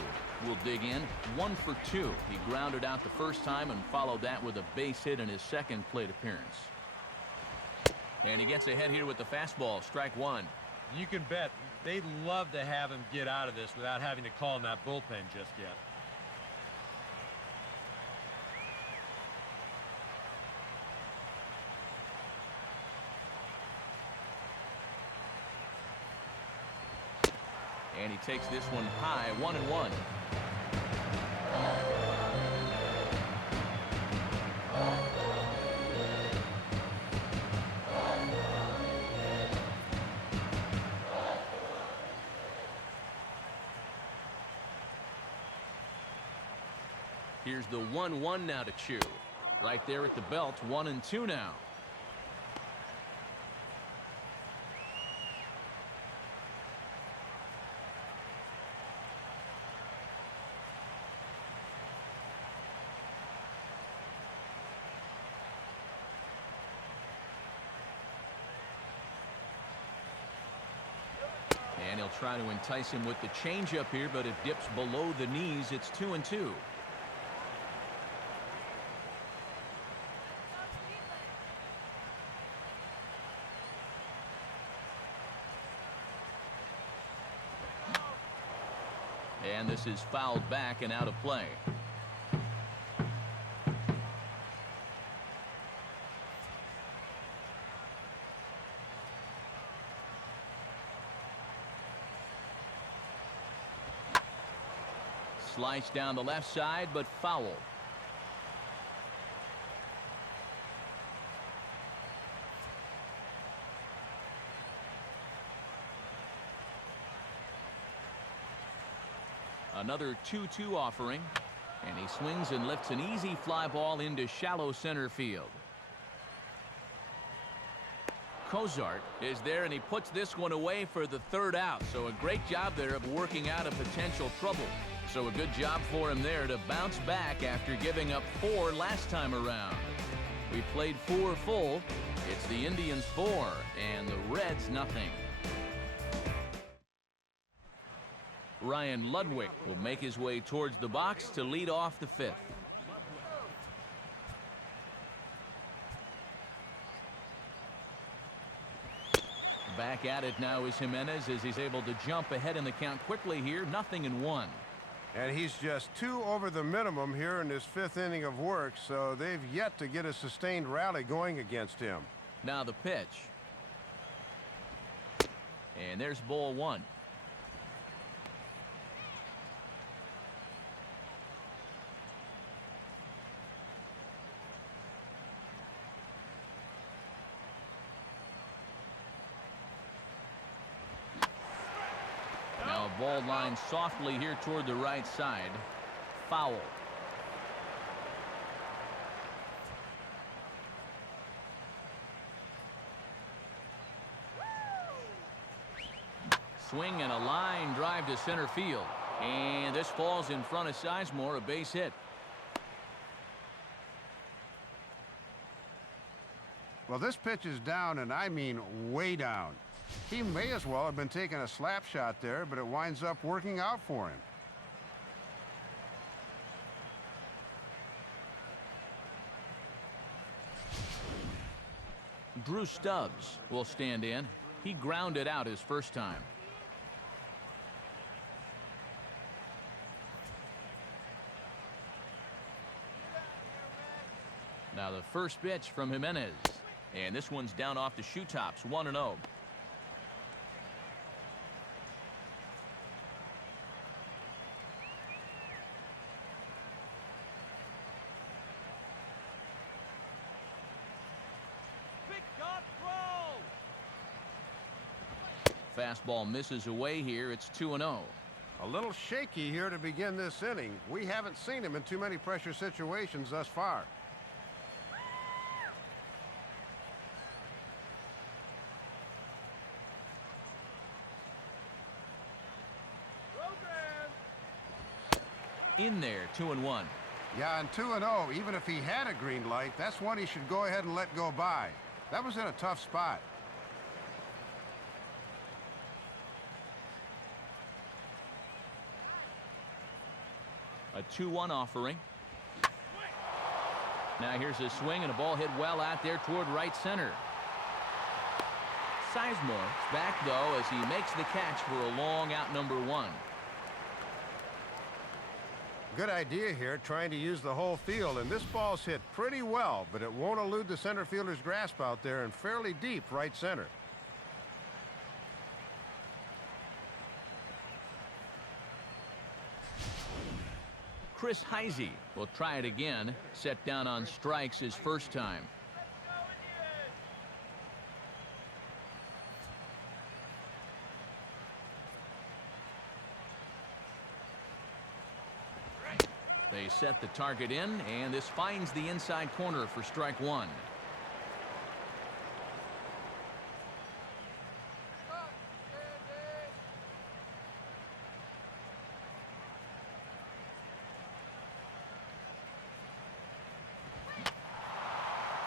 will dig in, 1 for 2. He grounded out the first time and followed that with a base hit in his second plate appearance. And he gets ahead here with the fastball, strike 1. You can bet they'd love to have him get out of this without having to call in that bullpen just yet. And he takes this one high, 1-1. Here's the 1-1 now to chew. Right there at the belt, 1-2 now. And he'll try to entice him with the changeup here, but it dips below the knees. It's 2-2. And this is fouled back and out of play. Slice down the left side, but foul. Another 2-2 offering, and he swings and lifts an easy fly ball into shallow center field. Cozart is there, and he puts this one away for the third out. So a great job there of working out a potential trouble. So a good job for him there to bounce back after giving up 4 last time around. We played 4 full. It's the Indians 4 and the Reds nothing. Ryan Ludwig will make his way towards the box to lead off the 5th. Back at it now is Jimenez as he's able to jump ahead in the count quickly here. 0-1. And he's just 2 over the minimum here in this 5th inning of work, so they've yet to get a sustained rally going against him. Now the pitch. And there's ball 1. Now a ball lined softly here toward the right side. Foul. Swing and a line drive to center field. And this falls in front of Sizemore, a base hit. Well, this pitch is down, and I mean way down. He may as well have been taking a slap shot there, but it winds up working out for him. Drew Stubbs will stand in. He grounded out his first time. Now the first pitch from Jimenez. And this one's down off the shoe tops. 1-0. Fastball misses away here. It's 2-0. A little shaky here to begin this inning. We haven't seen him in too many pressure situations thus far. In there, 2-1. Yeah, and 2-0, even if he had a green light, that's one he should go ahead and let go by. That was in a tough spot. A 2-1 offering. Now here's a swing and a ball hit well out there toward right center. Sizemore's back though as he makes the catch for a long out number 1. Good idea here, trying to use the whole field, and this ball's hit pretty well, but it won't elude the center fielder's grasp out there and fairly deep right center. Chris Heisey will try it again. Set down on strikes his first time. They set the target in, and this finds the inside corner for strike one.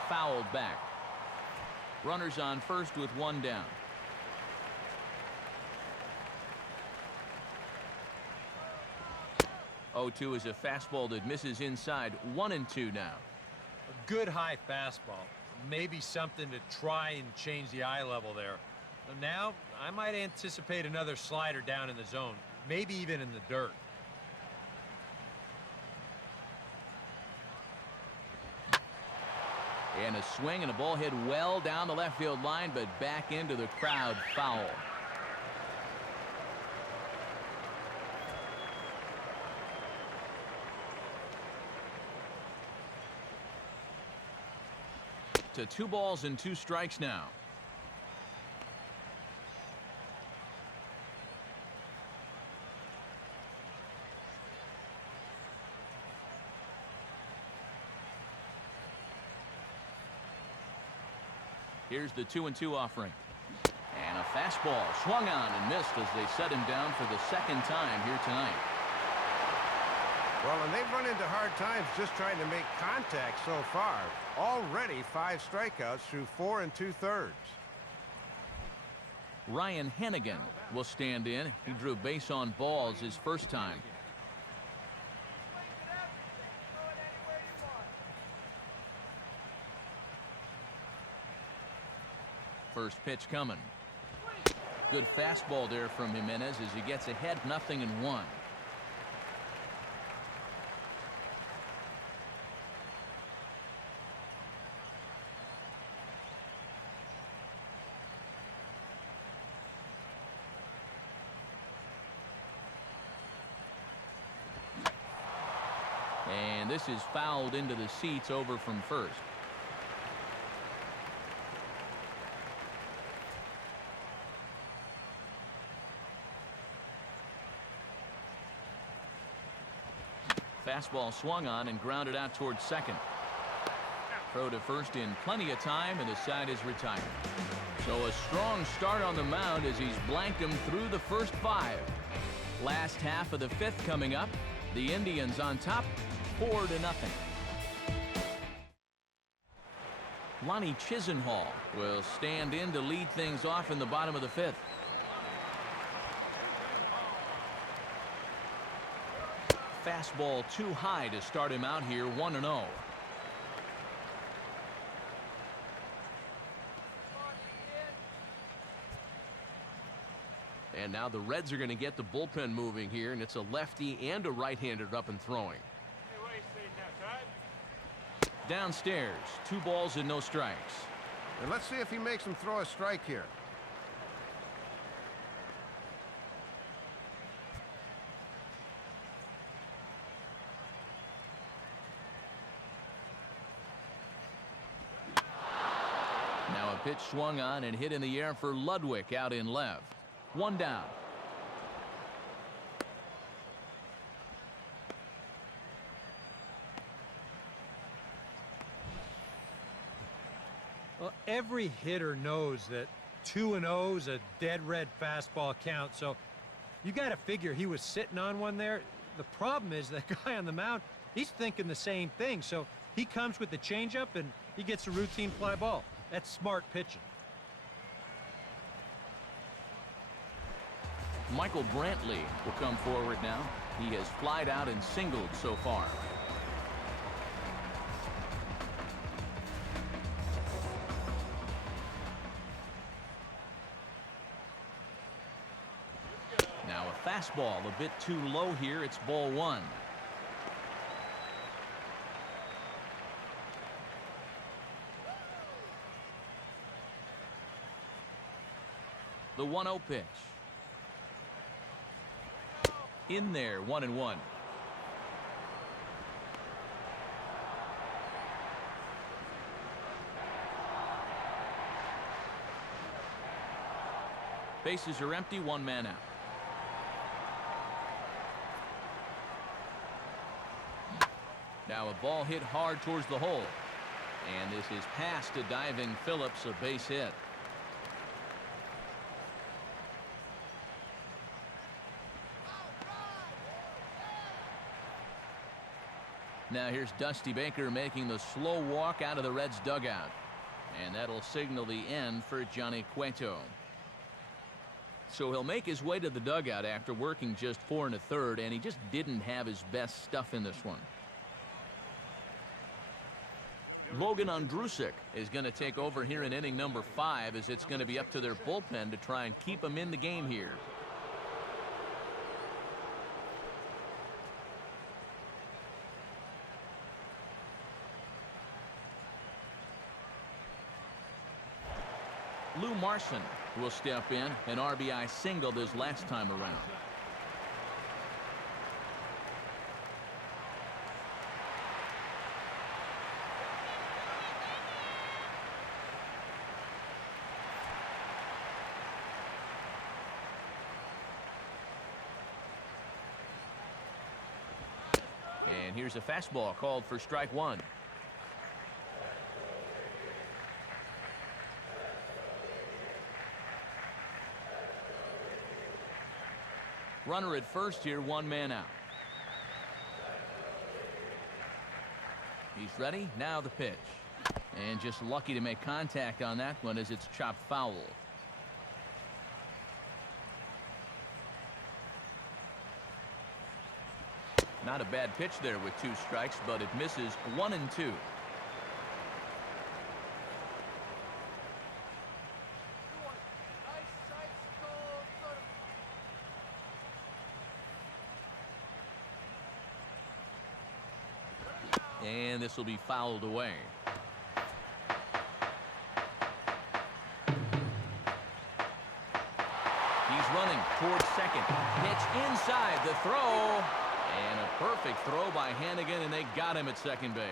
Fouled back. Runners on first with one down. 0-2 is a fastball that misses inside. 1-2 now. A good high fastball. Maybe something to try and change the eye level there. Now, I might anticipate another slider down in the zone. Maybe even in the dirt. And a swing and a ball hit well down the left field line, but back into the crowd. Foul. To 2 balls and 2 strikes now. Here's the 2-2 offering. And a fastball swung on and missed as they set him down for the second time here tonight. Well, and they've run into hard times just trying to make contact so far. Already 5 strikeouts through 4 2/3. Ryan Hennigan will stand in. He drew base on balls his first time. First pitch coming. Good fastball there from Jimenez as he gets ahead 0-1. And this is fouled into the seats over from first. Fastball swung on and grounded out towards second. Throw to first in plenty of time, and the side is retired. So a strong start on the mound as he's blanked him through the first 5. Last half of the 5th coming up. The Indians on top, 4-0. Lonnie Chisenhall will stand in to lead things off in the bottom of the 5th. Fastball too high to start him out here. 1-0. And now the Reds are going to get the bullpen moving here, and it's a lefty and a right-hander up and throwing. Hey, what are you saying now, Todd? Downstairs, 2 balls and no strikes. And let's see if he makes him throw a strike here. Now a pitch swung on and hit in the air for Ludwig out in left. 1 down. Well, every hitter knows that 2-0 is a dead red fastball count, so you got to figure he was sitting on one there. The problem is that guy on the mound, he's thinking the same thing, so he comes with the changeup and he gets a routine fly ball. That's smart pitching. Michael Brantley will come forward now. He has flied out and singled so far. Now a fastball a bit too low here. It's ball 1. The 1-0 pitch. In there, 1-1. Bases are empty, 1 man out. Now a ball hit hard towards the hole. And this is past to diving Phillips, a base hit. Now here's Dusty Baker making the slow walk out of the Reds dugout. And that'll signal the end for Johnny Cueto. So he'll make his way to the dugout after working just 4 1/3, and he just didn't have his best stuff in this one. Logan Ondrusek is going to take over here in inning number 5, as it's going to be up to their bullpen to try and keep him in the game here. Lou Marson will step in, an RBI single this last time around. And here's a fastball called for strike 1. Runner at first here, 1 man out. He's ready. Now the pitch. And just lucky to make contact on that one as it's chopped foul. Not a bad pitch there with 2 strikes, but it misses 1 and 2. And this will be fouled away. He's running towards second. Pitch inside the throw. And a perfect throw by Hannigan, and they got him at second base.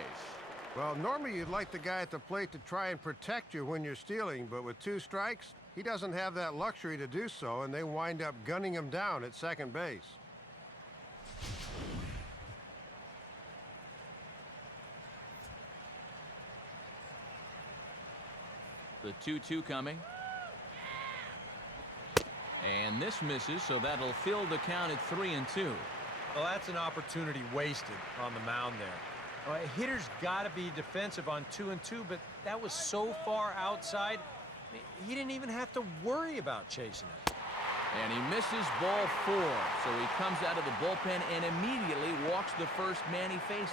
Well, normally you'd like the guy at the plate to try and protect you when you're stealing, but with 2 strikes, he doesn't have that luxury to do so, and they wind up gunning him down at second base. The 2-2 coming. And this misses, so that'll fill the count at 3 and 2. Well, that's an opportunity wasted on the mound there. A hitter's got to be defensive on 2 and 2, but that was so far outside, he didn't even have to worry about chasing it. And he misses ball 4, so he comes out of the bullpen and immediately walks the first man he faces.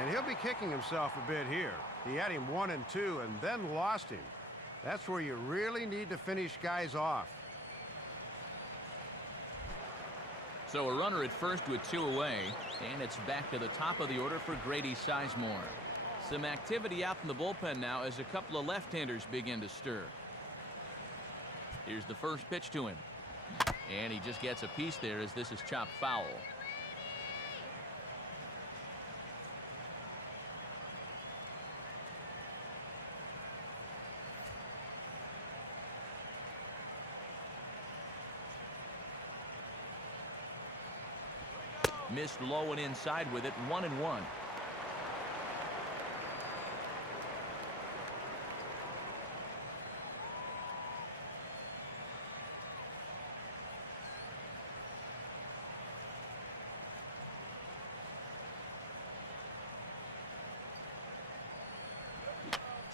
And he'll be kicking himself a bit here. He had him 1 and 2 and then lost him. That's where you really need to finish guys off. So a runner at first with 2 away, and it's back to the top of the order for Grady Sizemore. Some activity out in the bullpen now as a couple of left-handers begin to stir. Here's the first pitch to him. And he just gets a piece there as this is chopped foul. Missed low and inside with it, 1 and 1.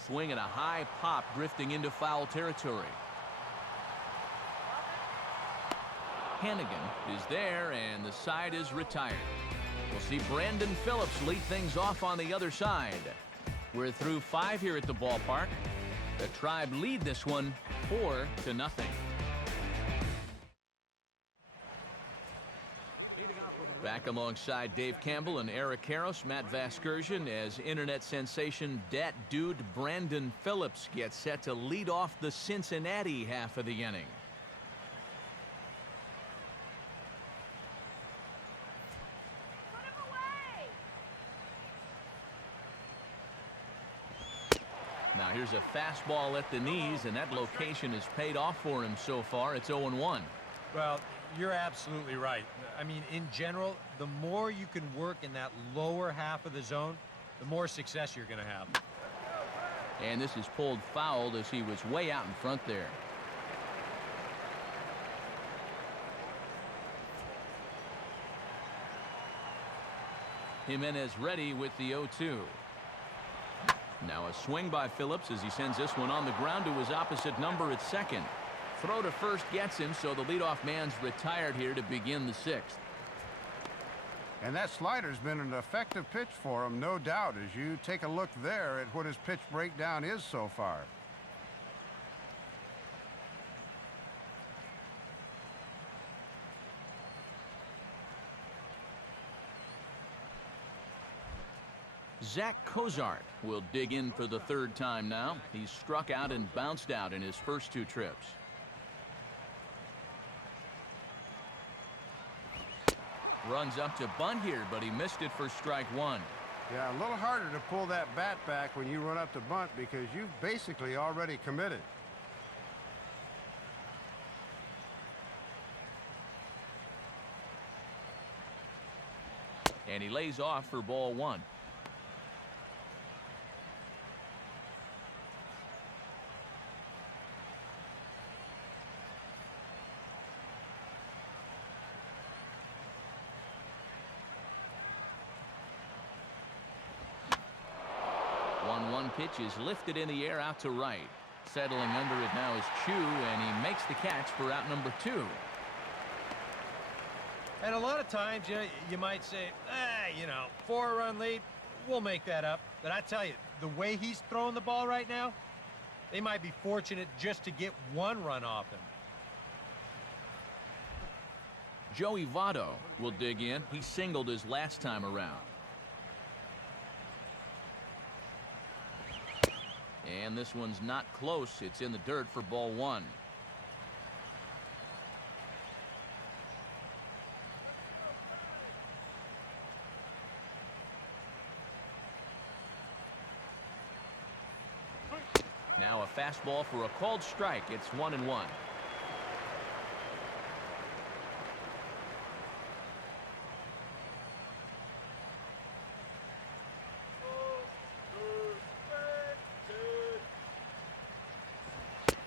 Swing and a high pop drifting into foul territory. Hannigan is there, and the side is retired. We'll see Brandon Phillips lead things off on the other side. We're through 5 here at the ballpark. The Tribe lead this one 4-0. Back alongside Dave Campbell and Eric Karros, Matt Vasgersian, as internet sensation Dat Dude Brandon Phillips gets set to lead off the Cincinnati half of the inning. Now here's a fastball at the knees, and that location has paid off for him so far. It's 0-1. Well, You're absolutely right. I mean, in general, the more you can work in that lower half of the zone, the more success you're going to have. And this is pulled fouled as he was way out in front there. Jimenez ready with the 0-2. Now a swing by Phillips as he sends this one on the ground to his opposite number at second. Throw to first gets him, so the leadoff man's retired here to begin the sixth. And that slider's been an effective pitch for him, no doubt, as you take a look there at what his pitch breakdown is so far. Zach Cozart will dig in for the third time now. He's struck out and bounced out in his first two trips. Runs up to bunt here, but he missed it for strike one. Yeah, a little harder to pull that bat back when you run up to bunt because you've basically already committed. And he lays off for ball one. One pitch is lifted in the air out to right. Settling under it now is Chu, and he makes the catch for out number two. And a lot of times, you might say, 4-run lead, we'll make that up. But I tell you, the way he's throwing the ball right now, they might be fortunate just to get one run off him. Joey Votto will dig in. He singled his last time around. And this one's not close. It's in the dirt for ball one. Now a fastball for a called strike. It's 1-1.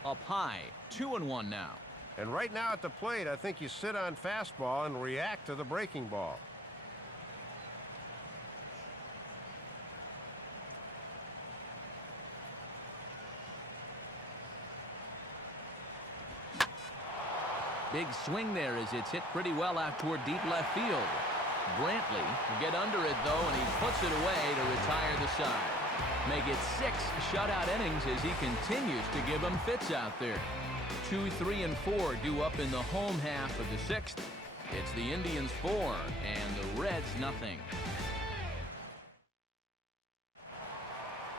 Up high, 2-1 now. And right now at the plate, I think you sit on fastball and react to the breaking ball. Big swing there as it's hit pretty well out toward deep left field. Brantley will get under it, though, and he puts it away to retire the side. Make it 6 shutout innings as he continues to give them fits out there. 2, 3, and 4 due up in the home half of the sixth. It's the Indians 4 and the Reds nothing.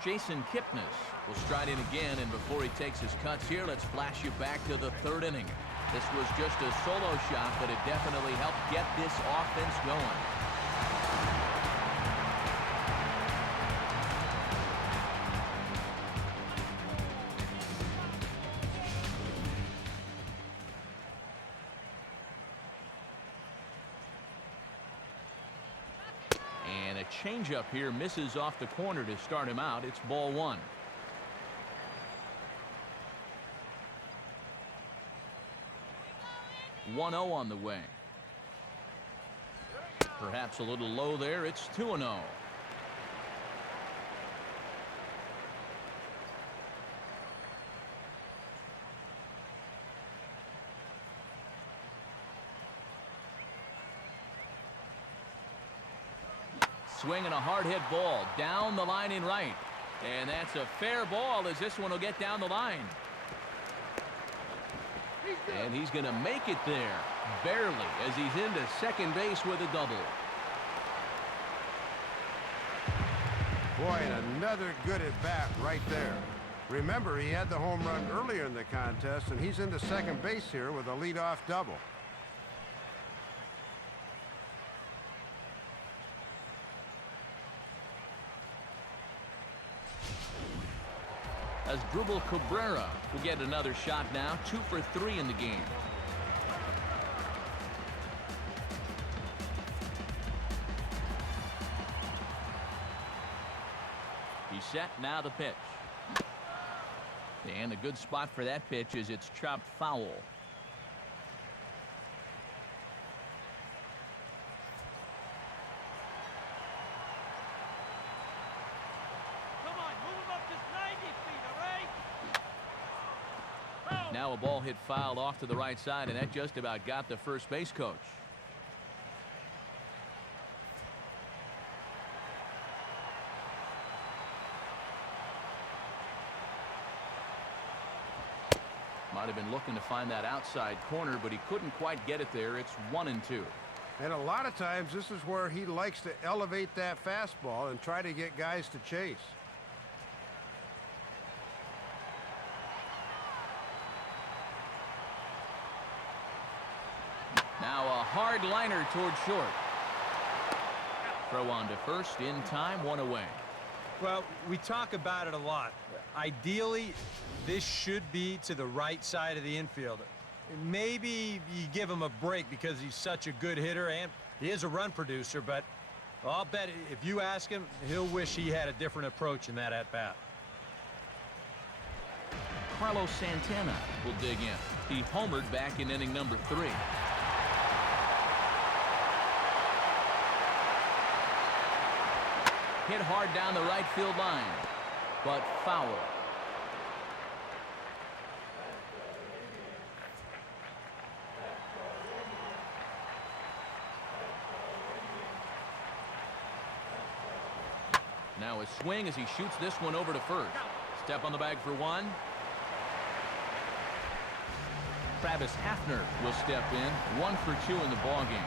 Jason Kipnis will stride in again, and before he takes his cuts here, let's flash you back to the third inning. This was just a solo shot, but it definitely helped get this offense going. And a changeup here misses off the corner to start him out. It's ball one. One 0 on the way. Perhaps a little low there. It's 2-0. Swinging a hard hit ball down the line in right. And that's a fair ball as this one will get down the line. And he's going to make it there, barely, as he's into second base with a double. Boy, and another good at-bat right there. Remember, he had the home run earlier in the contest, and he's into second base here with a leadoff double. As Drupal Cabrera will get another shot now, 2 for 3 in the game. set. Now the pitch. And a good spot for that pitch is it's chopped foul. Come on, move him up to 90 feet, all right? Now a ball hit fouled off to the right side, and that just about got the first base coach. Might have been looking to find that outside corner, but he couldn't quite get it there. It's 1-2. And a lot of times this is where he likes to elevate that fastball and try to get guys to chase. Now a hard liner toward short. Throw on to first in time, one away. Well, we talk about it a lot. Ideally, this should be to the right side of the infield. Maybe you give him a break because he's such a good hitter and he is a run producer, but I'll bet if you ask him, he'll wish he had a different approach in that at-bat. Carlos Santana will dig in. He homered back in inning number 3. Hit hard down the right field line, but foul. Now a swing as he shoots this one over to first. Step on the bag for one. Travis Hafner will step in. 1 for 2 in the ballgame.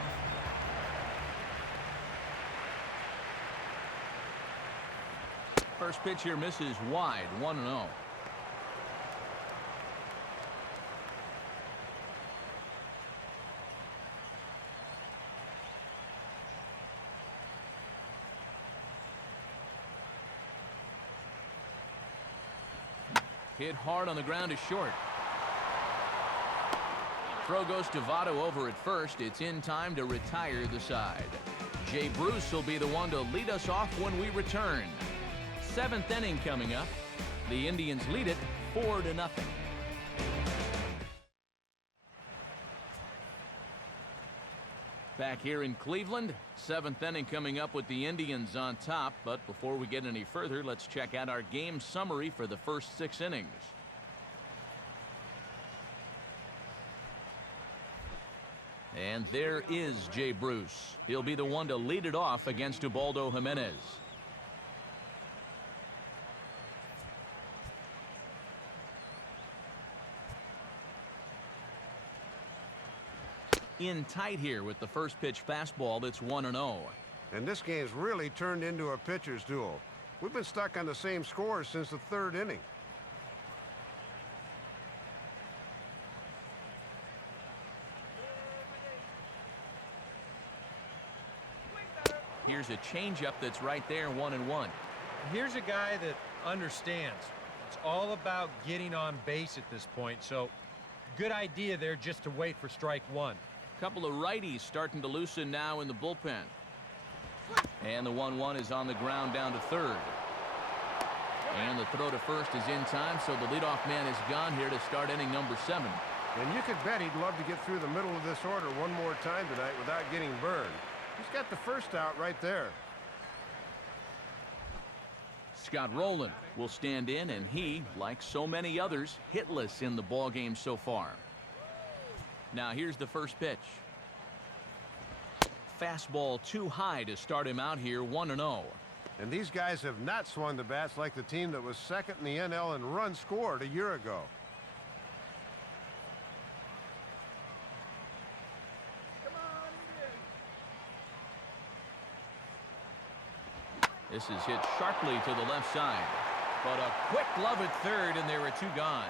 First pitch here misses wide. 1-0. Hit hard on the ground to short. Throw goes to Votto over at first. It's in time to retire the side. Jay Bruce will be the one to lead us off when we return. 7th inning coming up. The Indians lead it 4-0. Back here in Cleveland, 7th inning coming up with the Indians on top. But before we get any further, let's check out our game summary for the first 6 innings. And there is Jay Bruce. He'll be the one to lead it off against Ubaldo Jimenez. In tight here with the first pitch fastball. That's 1-0. And this game's really turned into a pitcher's duel. We've been stuck on the same score since the 3rd inning. Here's a changeup that's right there, 1-1. Here's a guy that understands. It's all about getting on base at this point, so good idea there just to wait for strike one. Couple of righties starting to loosen now in the bullpen. And the 1-1 is on the ground down to third. And the throw to first is in time, so the leadoff man is gone here to start inning number 7. And you could bet he'd love to get through the middle of this order one more time tonight without getting burned. He's got the first out right there. Scott Rowland will stand in, and he, like so many others, hitless in the ballgame so far. Now here's the first pitch. Fastball too high to start him out here, 1-0. And these guys have not swung the bats like the team that was second in the NL in runs scored a year ago. This is hit sharply to the left side. But a quick glove at third, and there are 2 gone.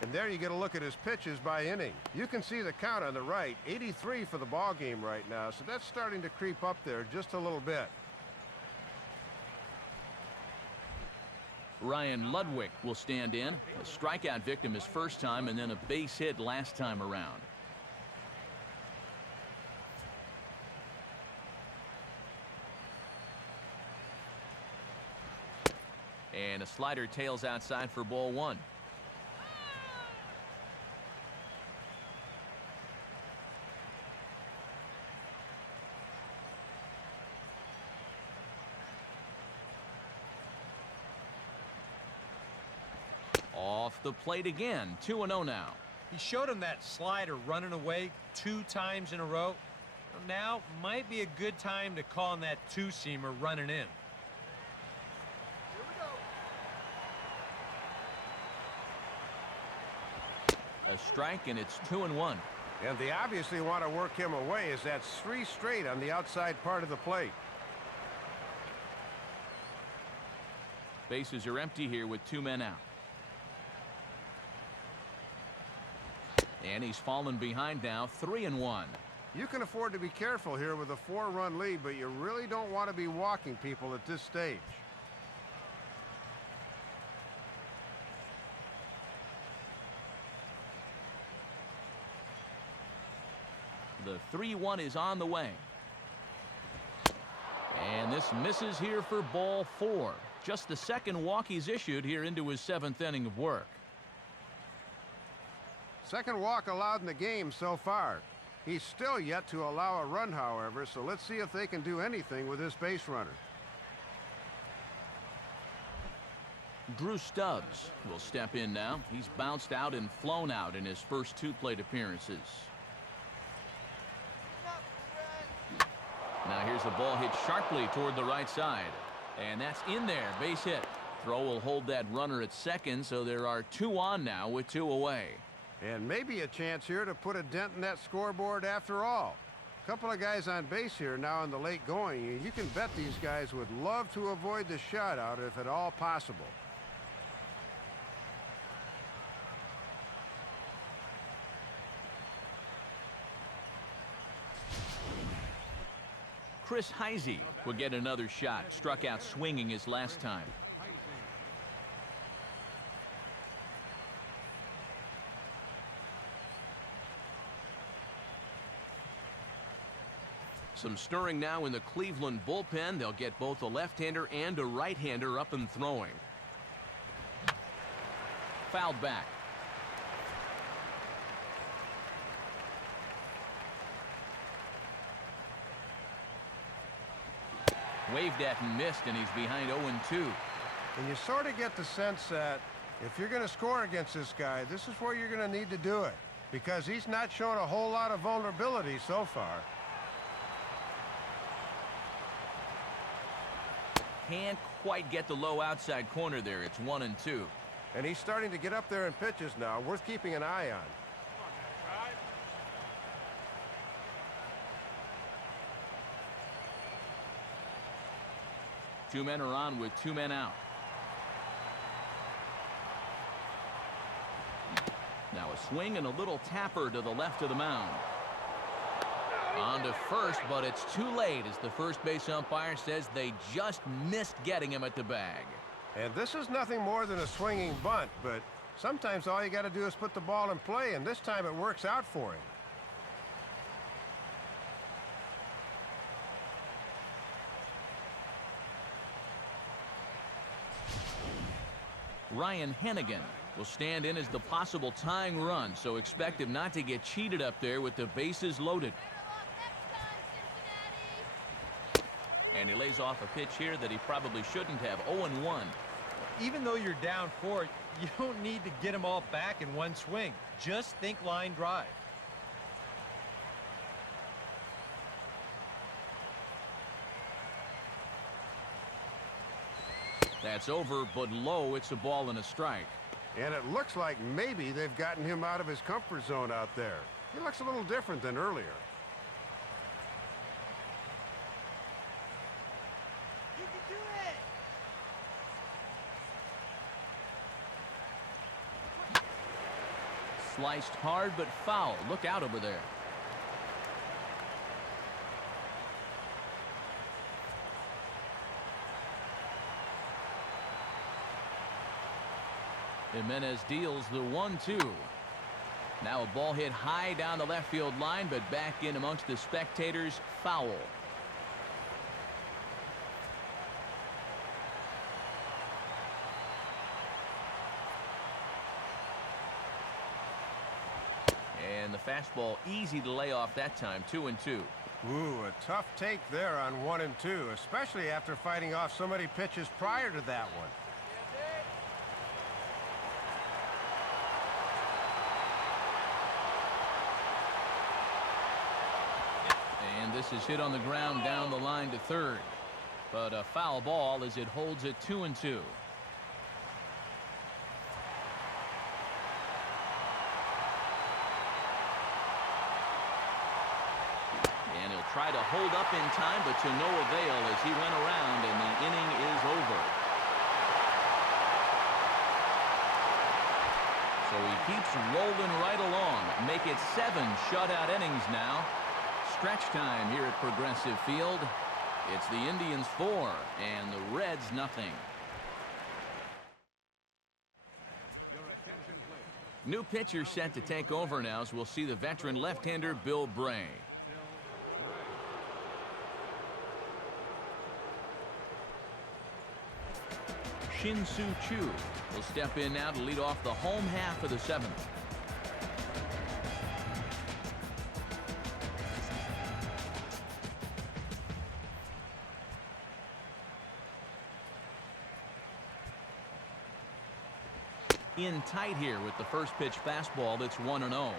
And there you get a look at his pitches by inning. You can see the count on the right, 83 for the ball game right now, so that's starting to creep up there just a little bit. Ryan Ludwig will stand in. A strikeout victim his first time, and then a base hit last time around. And a slider tails outside for ball one. Off the plate again. 2-0 now. He showed him that slider running away 2 times in a row. Now might be a good time to call on that two-seamer running in. A strike, and it's 2-1. And they obviously want to work him away, as that's 3 straight on the outside part of the plate. Bases are empty here with 2 men out. And he's fallen behind now, 3-1. You can afford to be careful here with a 4-run lead, but you really don't want to be walking people at this stage. The 3-1 is on the way. And this misses here for ball 4. Just the second walk he's issued here into his 7th inning of work. Second walk allowed in the game so far. He's still yet to allow a run, however, so let's see if they can do anything with this base runner. Drew Stubbs will step in now. He's bounced out and flown out in his first 2 plate appearances. Now here's the ball hit sharply toward the right side. And that's in there. Base hit. Throw will hold that runner at second, so there are 2 on now with 2 away. And maybe a chance here to put a dent in that scoreboard after all. A couple of guys on base here now in the late going, and you can bet these guys would love to avoid the shutout if at all possible. Chris Heisey will get another shot. Struck out swinging his last time. Some stirring now in the Cleveland bullpen. They'll get both a left-hander and a right-hander up and throwing. Fouled back. Waved at and missed, and he's behind 0-2. And you sort of get the sense that if you're going to score against this guy, this is where you're going to need to do it, because he's not shown a whole lot of vulnerability so far. Can't quite get the low outside corner there. It's 1-2. And he's starting to get up there in pitches now, worth keeping an eye on. 2 men are on with 2 men out. Now a swing and a little tapper to the left of the mound. On to first, but it's too late as the first base umpire says they just missed getting him at the bag. And this is nothing more than a swinging bunt, but sometimes all you got to do is put the ball in play, and this time it works out for him. Ryan Hennigan will stand in as the possible tying run, so expect him not to get cheated up there with the bases loaded. And he lays off a pitch here that he probably shouldn't have. 0-1. Even though you're down 4, you don't need to get them all back in one swing. Just think line drive. That's over, but low. It's a ball and a strike. And it looks like maybe they've gotten him out of his comfort zone out there. He looks a little different than earlier. You can do it! Sliced hard, but foul. Look out over there. Jimenez deals the 1-2. Now a ball hit high down the left field line, but back in amongst the spectators. Foul. And the fastball easy to lay off that time, 2-2. Ooh, a tough take there on 1 and 2, especially after fighting off so many pitches prior to that one. And this is hit on the ground down the line to third. But a foul ball as it holds it 2-2. And he'll try to hold up in time, but to no avail as he went around and the inning is over. So he keeps rolling right along. Make it 7 shutout innings now. Stretch time here at Progressive Field. It's the Indians 4 and the Reds nothing. New pitcher set to take over now as we'll see the veteran left-hander Bill Bray. Shin-Soo Choo will step in now to lead off the home half of the 7th. In tight here with the first pitch fastball that's 1-0.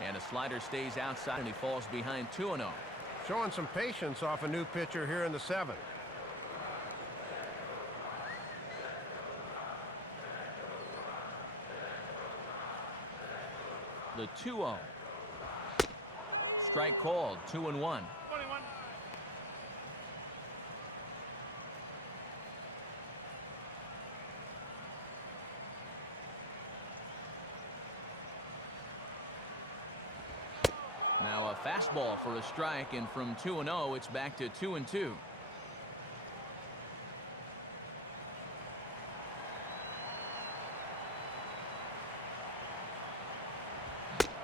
And a slider stays outside and he falls behind 2-0. Showing some patience off a new pitcher here in the 7th. The 2-0. Strike called, 2-1. 21. Now a fastball for a strike, and from 2-0 it's back to 2-2.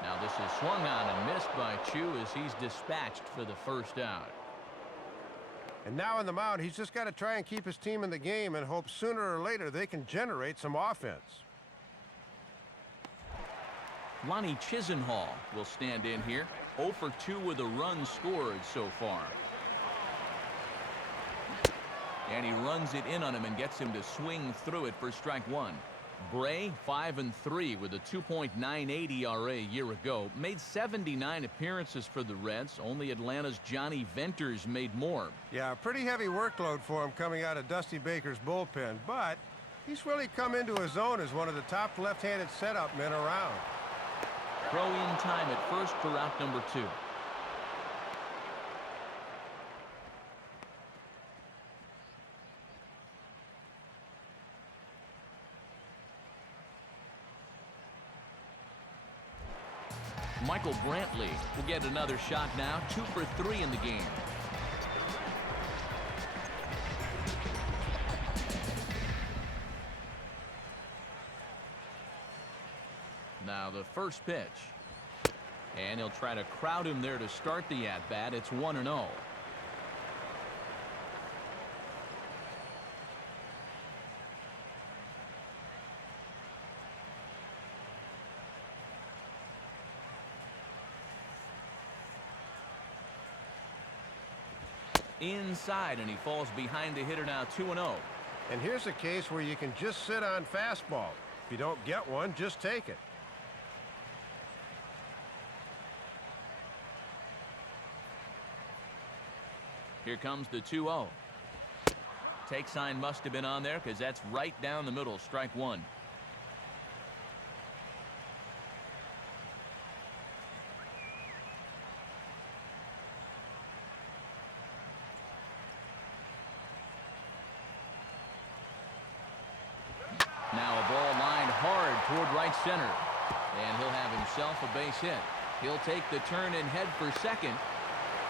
Now this is swung on and missed by Choo as he's dispatched for the first out. And now in the mound, he's just got to try and keep his team in the game and hope sooner or later they can generate some offense. Lonnie Chisenhall will stand in here. 0 for 2 with a run scored so far. And he runs it in on him and gets him to swing through it for strike 1. Bray 5-3 with a 2.98 ERA a year ago. Made 79 appearances for the Reds. Only Atlanta's Johnny Venters made more. Yeah, pretty heavy workload for him coming out of Dusty Baker's bullpen, but he's really come into his own as one of the top left-handed setup men around. Throw in time at first for out number 2. Michael Brantley will get another shot now. 2 for 3 in the game. Now the first pitch. And he'll try to crowd him there to start the at-bat. It's 1-0. Inside, and he falls behind the hitter now. 2-0. And here's a case where you can just sit on fastball. If you don't get one, just take it. Here comes the 2-0. Take sign must have been on there because that's right down the middle. Strike 1. Now a ball lined hard toward right center. And he'll have himself a base hit. He'll take the turn and head for second.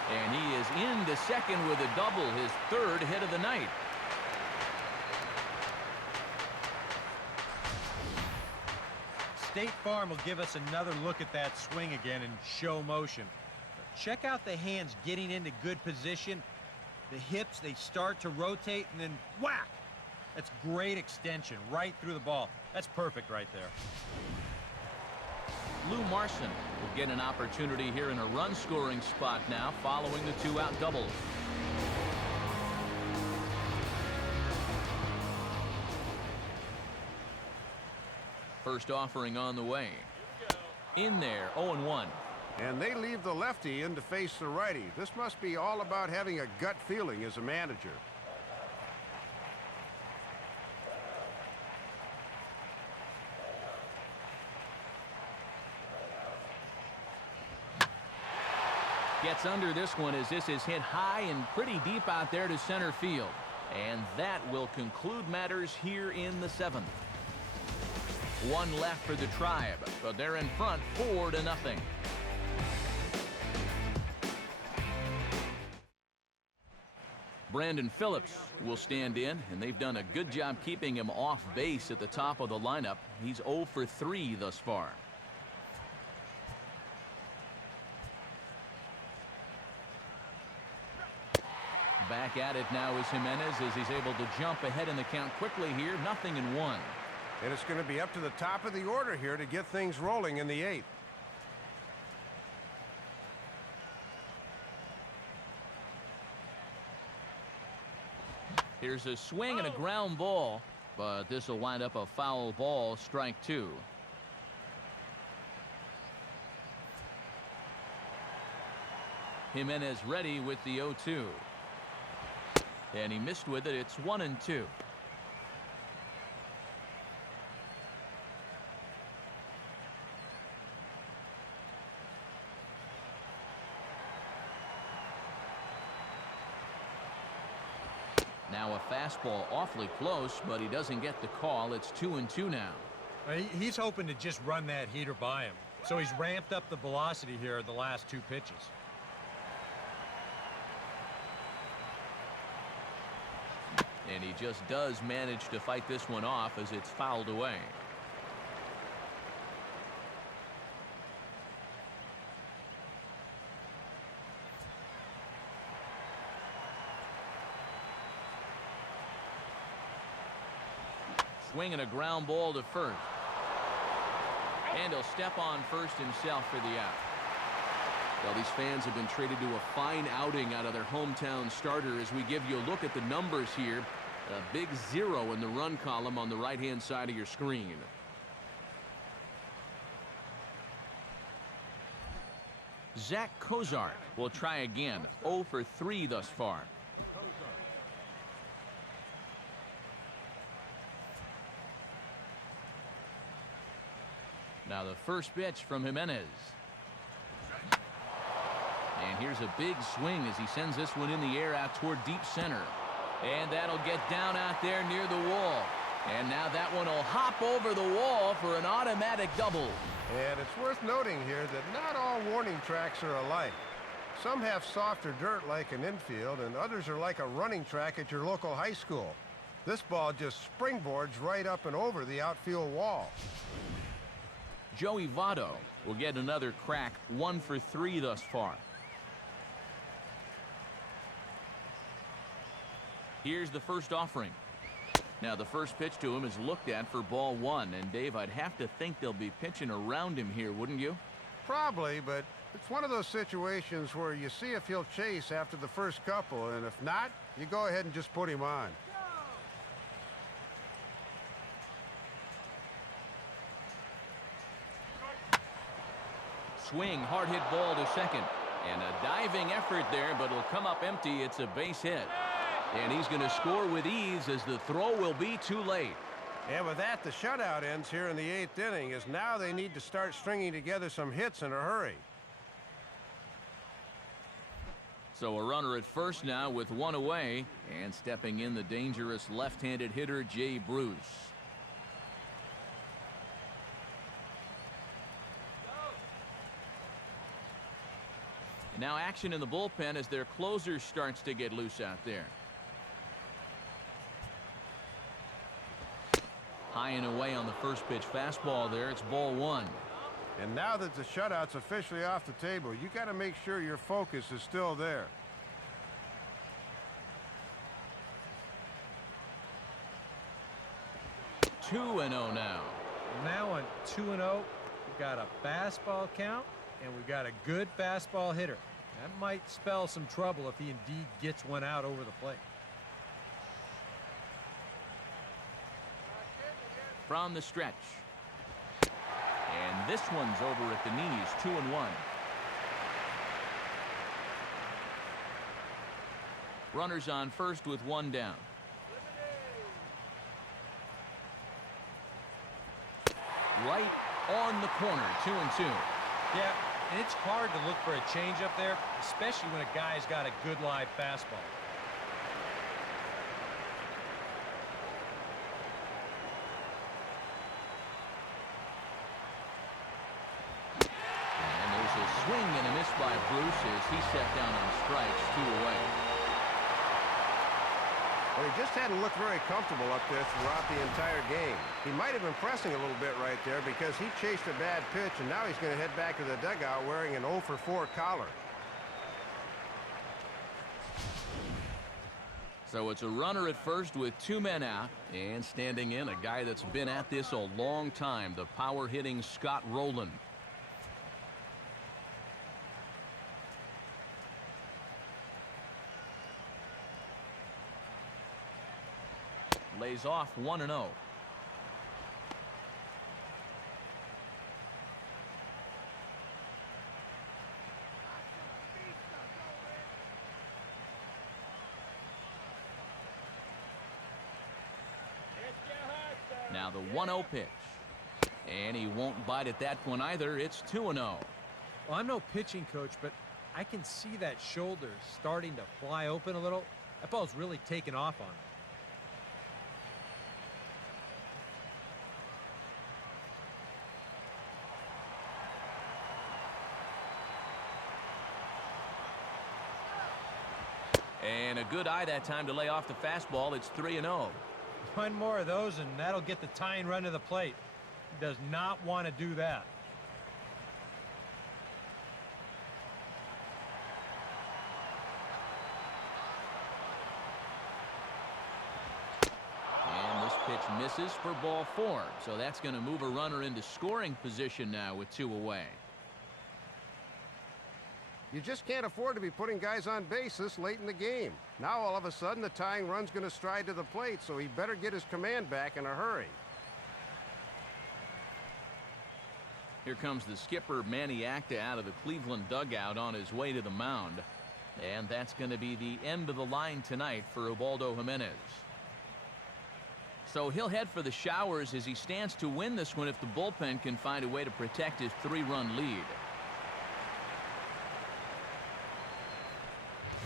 And he is into second with a double, his 3rd hit of the night. State Farm will give us another look at that swing again in show motion. Check out the hands getting into good position. The hips, they start to rotate, and then whack! That's great extension right through the ball. That's perfect right there. Lou Marson will get an opportunity here in a run-scoring spot now following the two-out double. First offering on the way. In there, 0-1. And they leave the lefty in to face the righty. This must be all about having a gut feeling as a manager. Gets under this one as this is hit high and pretty deep out there to center field. And that will conclude matters here in the 7th. One left for the Tribe, but they're in front 4-0. Brandon Phillips will stand in, and they've done a good job keeping him off base at the top of the lineup. He's 0 for 3 thus far. Back at it now is Jimenez as he's able to jump ahead in the count quickly here. 0-1. And it's going to be up to the top of the order here to get things rolling in the 8th. Here's a swing and a ground ball, but this will wind up a foul ball, strike 2. Jimenez ready with the 0-2. And he missed with it. It's 1-2. Now a fastball awfully close, but he doesn't get the call. It's 2-2 now. He's hoping to just run that heater by him. So he's ramped up the velocity here the last 2 pitches. And he just does manage to fight this one off as it's fouled away. Swinging a ground ball to first. And he'll step on first himself for the out. Well, these fans have been treated to a fine outing out of their hometown starter as we give you a look at the numbers here. A big 0 in the run column on the right-hand side of your screen. Zach Cozart will try again. 0 for 3 thus far. Now the first pitch from Jimenez. And here's a big swing as he sends this one in the air out toward deep center. And that'll get down out there near the wall. And now that one will hop over the wall for an automatic double. And it's worth noting here that not all warning tracks are alike. Some have softer dirt like an infield, and others are like a running track at your local high school. This ball just springboards right up and over the outfield wall. Joey Votto will get another crack. 1 for 3 thus far. Here's the first offering. Now the first pitch to him is looked at for ball 1. And Dave, I'd have to think they'll be pitching around him here, wouldn't you? Probably, but it's one of those situations where you see if he'll chase after the first couple, and if not, you go ahead and just put him on. Swing, hard hit ball to second. And a diving effort there, but it'll come up empty. It's a base hit. And he's going to score with ease as the throw will be too late. And with that, the shutout ends here in the 8th inning, as now they need to start stringing together some hits in a hurry. So a runner at first now with 1 away, and stepping in the dangerous left-handed hitter Jay Bruce. Now action in the bullpen as their closer starts to get loose out there. High and away on the first pitch fastball there. It's ball one. And now that the shutout's officially off the table, you got to make sure your focus is still there. Two and 0 now. Now on 2-0, we've got a fastball count, and we've got a good fastball hitter. That might spell some trouble if he indeed gets one out over the plate. From the stretch. And this one's over at the knees, 2-1. Runners on first with one down. Right on the corner, 2-2. Yeah, and it's hard to look for a changeup there, especially when a guy's got a good live fastball. And there's a swing and a miss by Bruce as he set down on strikes, 2 away. Well, he just hadn't looked very comfortable up there throughout the entire game. He might have been pressing a little bit right there because he chased a bad pitch, and now he's going to head back to the dugout wearing an 0 for 4 collar. So it's a runner at first with 2 men out, and standing in a guy that's been at this a long time, the power-hitting Scott Rowland. Lays off 1-0. Now the 1-0 pitch. And he won't bite at that one either. It's 2-0. Well, I'm no pitching coach, but I can see that shoulder starting to fly open a little. That ball's really taken off on him. And a good eye that time to lay off the fastball. It's 3-0. One more of those, and that'll get the tying run to the plate. He does not want to do that. And this pitch misses for ball 4. So that's going to move a runner into scoring position now with 2 away. You just can't afford to be putting guys on base this late in the game. Now all of a sudden the tying run's going to stride to the plate, so he better get his command back in a hurry. Here comes the skipper, Manny Acta, out of the Cleveland dugout on his way to the mound. And that's going to be the end of the line tonight for Ubaldo Jimenez. So he'll head for the showers as he stands to win this one if the bullpen can find a way to protect his 3-run lead.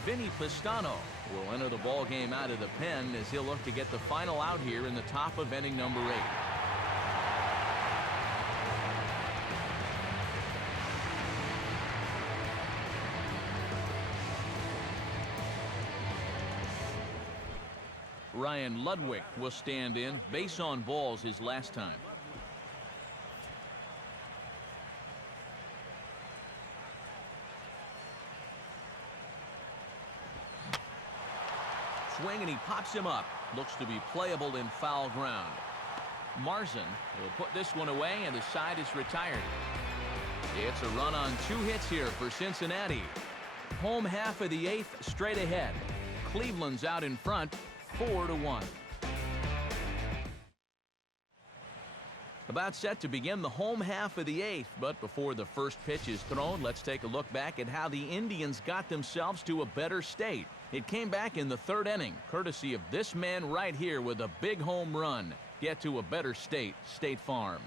Vinny Pistano will enter the ball game out of the pen as he'll look to get the final out here in the top of inning number 8. Ryan Ludwig will stand in. Base on balls his last time. Swing and he pops him up. Looks to be playable in foul ground. Marzin will put this one away and the side is retired. It's a run on 2 hits here for Cincinnati. Home half of the 8th straight ahead. Cleveland's out in front 4-1. About set to begin the home half of the 8th, but before the first pitch is thrown, let's take a look back at how the Indians got themselves to a better state. It came back in the 3rd inning, courtesy of this man right here with a big home run. Get to a better state, State Farm.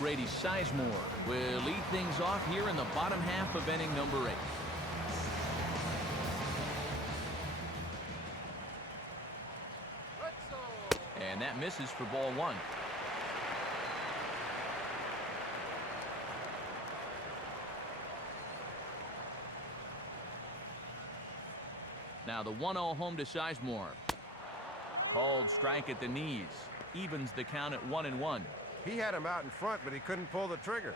Grady Sizemore will lead things off here in the bottom half of inning number 8. And that misses for ball 1. Now the 1-0 home to Sizemore. Called strike at the knees. Evens the count at 1-1. He had him out in front, but he couldn't pull the trigger.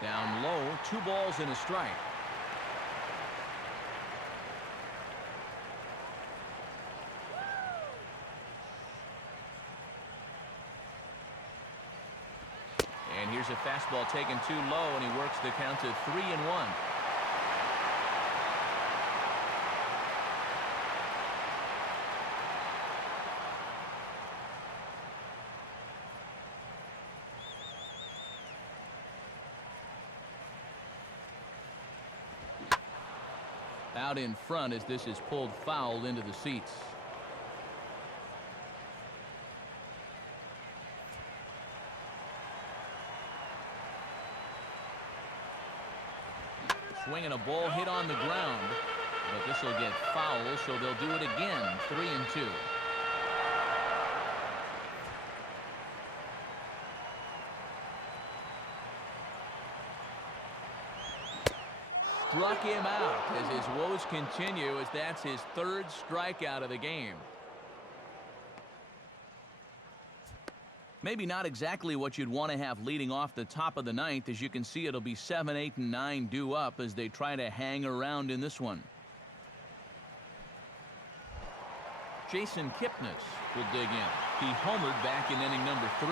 Down low, 2 balls and a strike. And here's a fastball taken too low, and he works the count to 3-1. Out in front as this is pulled foul into the seats. Swinging a ball hit on the ground, but this will get foul, so they'll do it again. 3-2. Struck him out as his woes continue, as that's his 3rd strikeout of the game. Maybe not exactly what you'd want to have leading off the top of the 9th. As you can see, it'll be 7, 8, and 9 due up as they try to hang around in this one. Jason Kipnis will dig in. He homered back in inning number 3.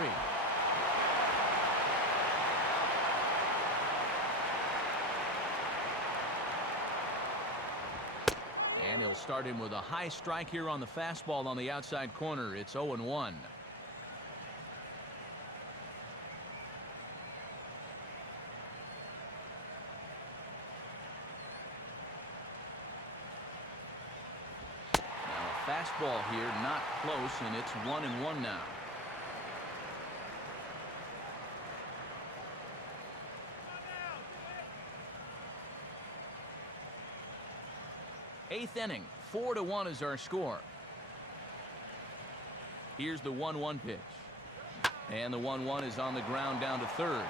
And he'll start him with a high strike here on the fastball on the outside corner. It's 0-1. Fastball here, not close, and it's 1-1 now. Eighth inning, 4-1 is our score. Here's the 1-1 pitch. And the 1-1 is on the ground down to third.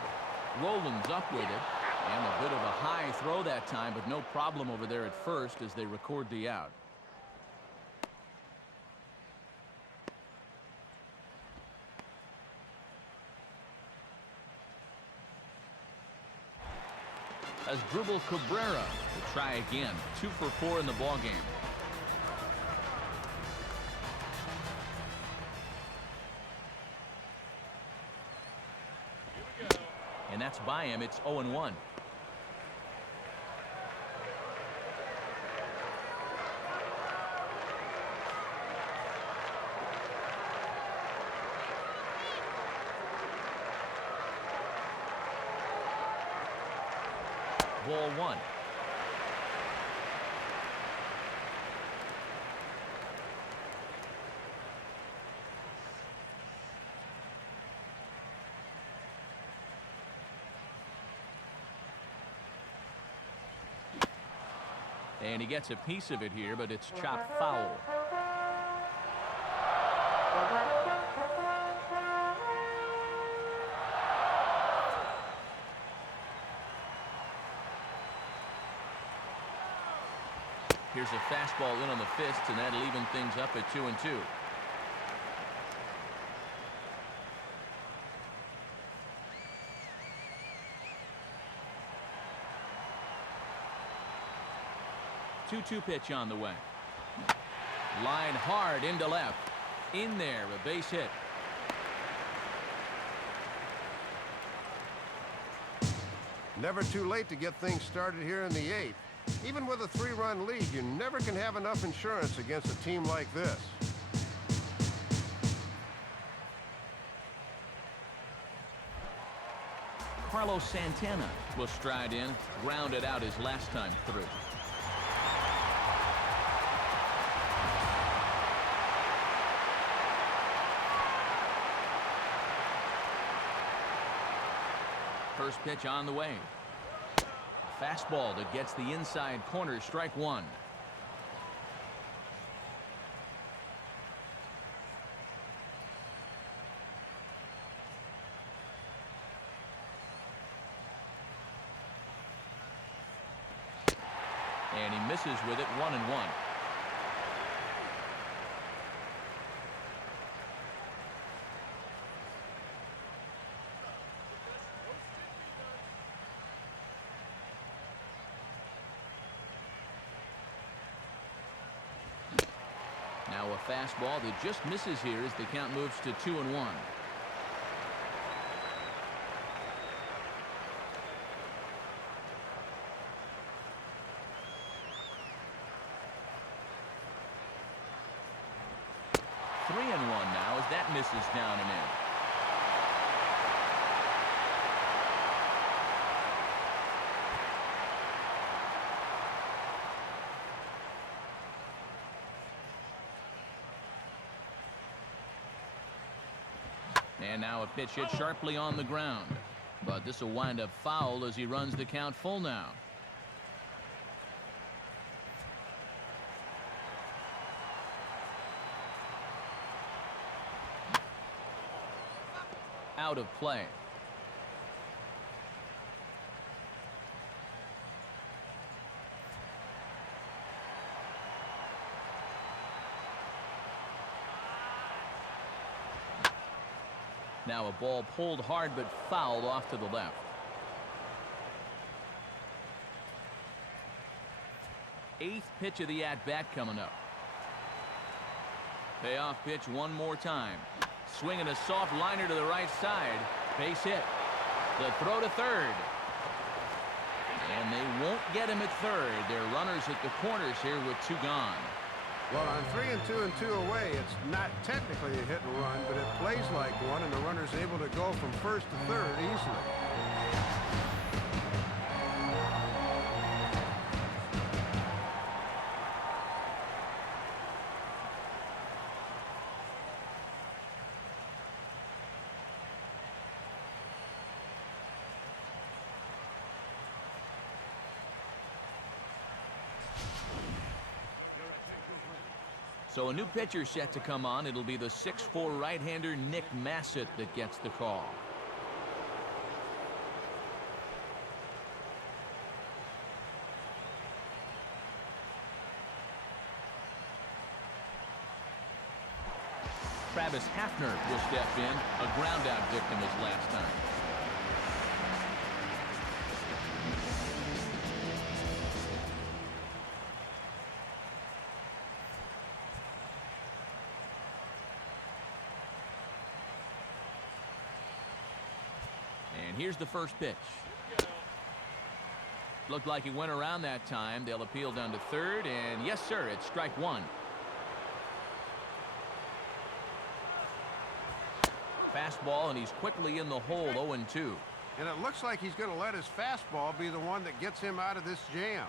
Roland's up with it. And a bit of a high throw that time, but no problem over there at first as they record the out. As Dribble Cabrera will try again. 2 for 4 in the ballgame. And that's by him. It's 0-1. Ball 1. And he gets a piece of it here, but it's chopped foul. Here's a fastball in on the fist, and that'll even things up at 2-2. Two pitch on the way. Line hard into left. In there, a base hit. Never too late to get things started here in the 8th. Even with a 3-run lead, you never can have enough insurance against a team like this. Carlos Santana will stride in, grounded out his last time through. First pitch on the way. A fastball that gets the inside corner, strike 1. And he misses with it, 1-1. Now a fastball that just misses here as the count moves to 2-1. Three and one now as that misses down and in. And now a pitch hit sharply on the ground. But this will wind up foul as he runs the count full now. Out of play. Now a ball pulled hard but fouled off to the left. Eighth pitch of the at-bat coming up. Payoff pitch one more time. Swinging a soft liner to the right side. Base hit. The throw to third. And they won't get him at third. They're runners at the corners here with two gone. Well, on 3 and 2 and 2 away, it's not technically a hit and run, but it plays like one, and the runner's able to go from first to third easily. So a new pitcher set to come on. It'll be the 6'4" right-hander Nick Massett that gets the call. Travis Hafner will step in, a ground-out victim his last time. And here's the first pitch. Looked like he went around that time. They'll appeal down to third, and yes, sir, it's strike one. Fastball, and he's quickly in the hole, 0-2. And it looks like he's going to let his fastball be the one that gets him out of this jam.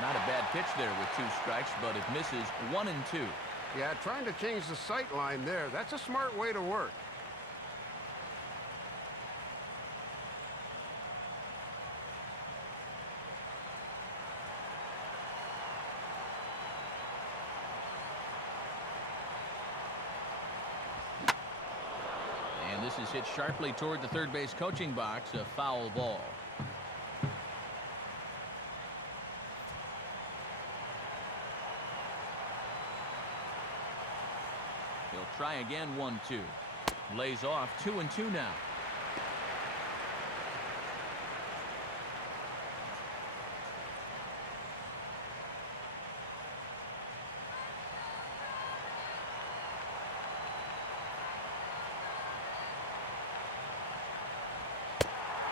Not a bad pitch there with two strikes, but it misses, 1-2. Yeah, trying to change the sight line there. That's a smart way to work. And this is hit sharply toward the third base coaching box, a foul ball. He'll try again, 1-2. Lays off, 2-2 now.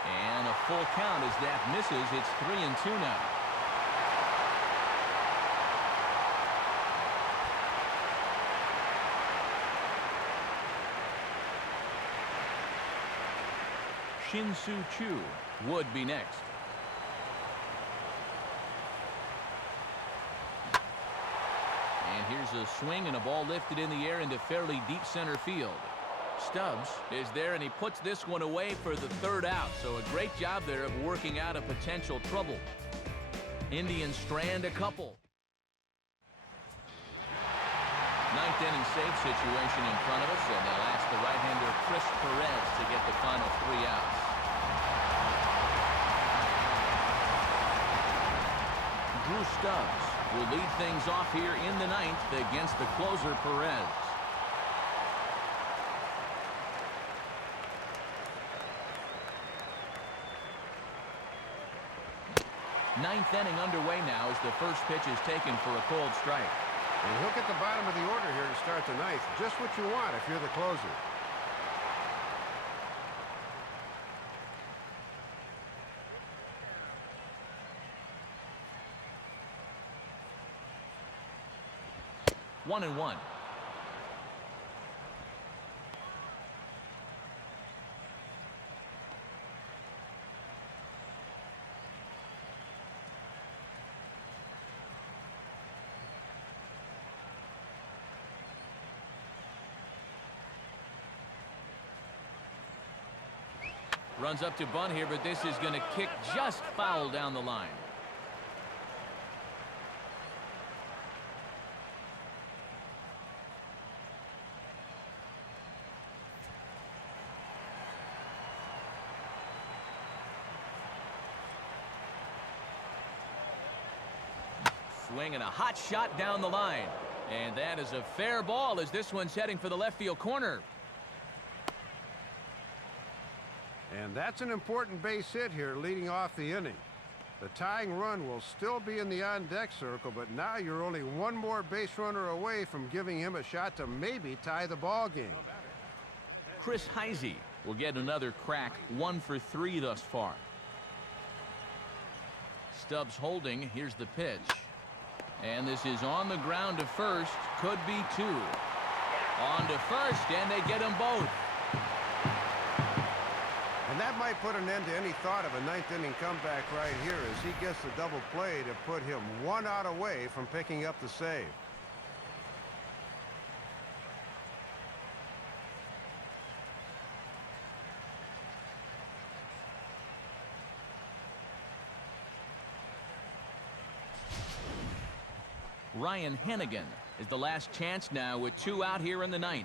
And a full count as that misses. It's 3-2 now. Shin-Soo Choo would be next. And here's a swing and a ball lifted in the air into fairly deep center field. Stubbs is there, and he puts this one away for the third out. So a great job there of working out a potential trouble. Indians strand a couple. Ninth inning save situation in front of us, and they'll ask the right-hander Chris Perez to get the final 3 outs. Drew Stubbs will lead things off here in the 9th against the closer Perez. 9th inning underway now as the first pitch is taken for a cold strike. And he'll get the bottom of the order here to start the 9th. Just what you want if you're the closer. One and one. Runs up to bunt here, but this is going to kick just foul down the line. Swing and a hot shot down the line. And that is a fair ball as this one's heading for the left field corner. And that's an important base hit here leading off the inning. The tying run will still be in the on-deck circle, but now you're only one more base runner away from giving him a shot to maybe tie the ball game. Chris Heisey will get another crack, 1 for 3 thus far. Stubbs holding. Here's the pitch. And this is on the ground to first. Could be 2. On to first, and they get them both. And that might put an end to any thought of a 9th inning comeback right here as he gets the double play to put him 1 out away from picking up the save. Ryan Hennigan is the last chance now with 2 out here in the 9th.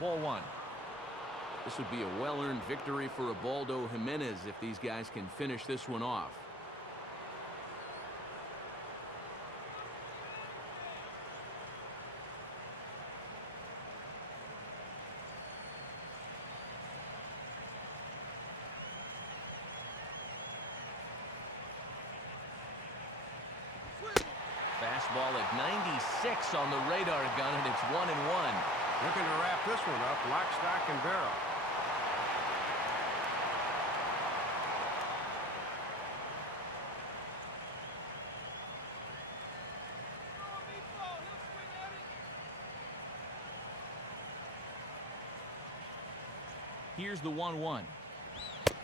Ball 1. This would be a well-earned victory for Ubaldo Jimenez if these guys can finish this one off. Fastball at 96 on the radar gun, and it's 1-1. Looking to wrap this one up, lock, stock, and barrel. Here's the 1-1.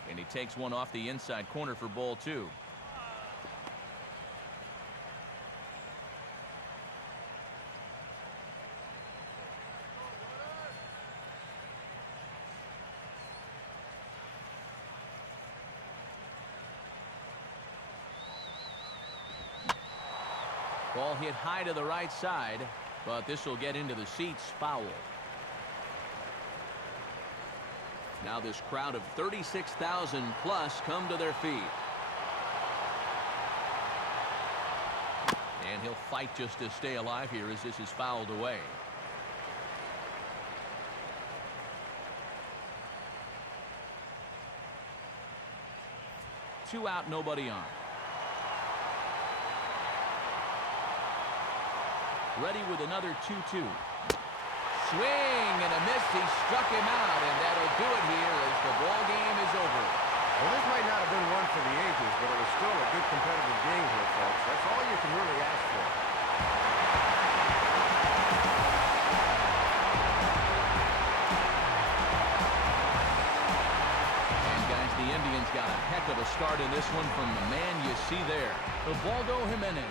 And he takes one off the inside corner for ball 2. Ball hit high to the right side, but this will get into the seats, foul. Now this crowd of 36,000 plus come to their feet. And he'll fight just to stay alive here as this is fouled away. Two out, nobody on. Ready with another 2-2. Swing and a miss. He struck him out, and that'll do it here as the ball game is over. Well, this might not have been one for the ages, but it was still a good competitive game here, folks. That's all you can really ask for. And guys, the Indians got a heck of a start. start in this one from the man you see there, Ubaldo Jimenez.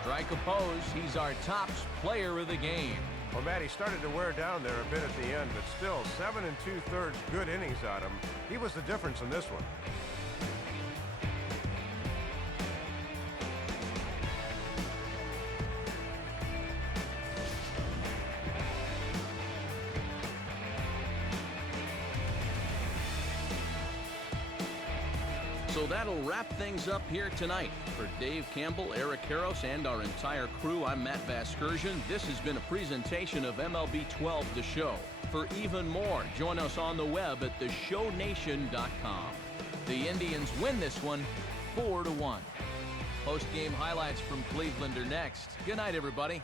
Strike opposed, he's our top player of the game. Well, Matt, he started to wear down there a bit at the end, but still 7 2/3 good innings out of him. He was the difference in this one. So that'll wrap things up here tonight. For Dave Campbell, Eric Karros, and our entire crew, I'm Matt Vasgersian. This has been a presentation of MLB 12 The Show. For even more, join us on the web at theshownation.com. The Indians win this one 4-1. Post-game highlights from Cleveland are next. Good night, everybody.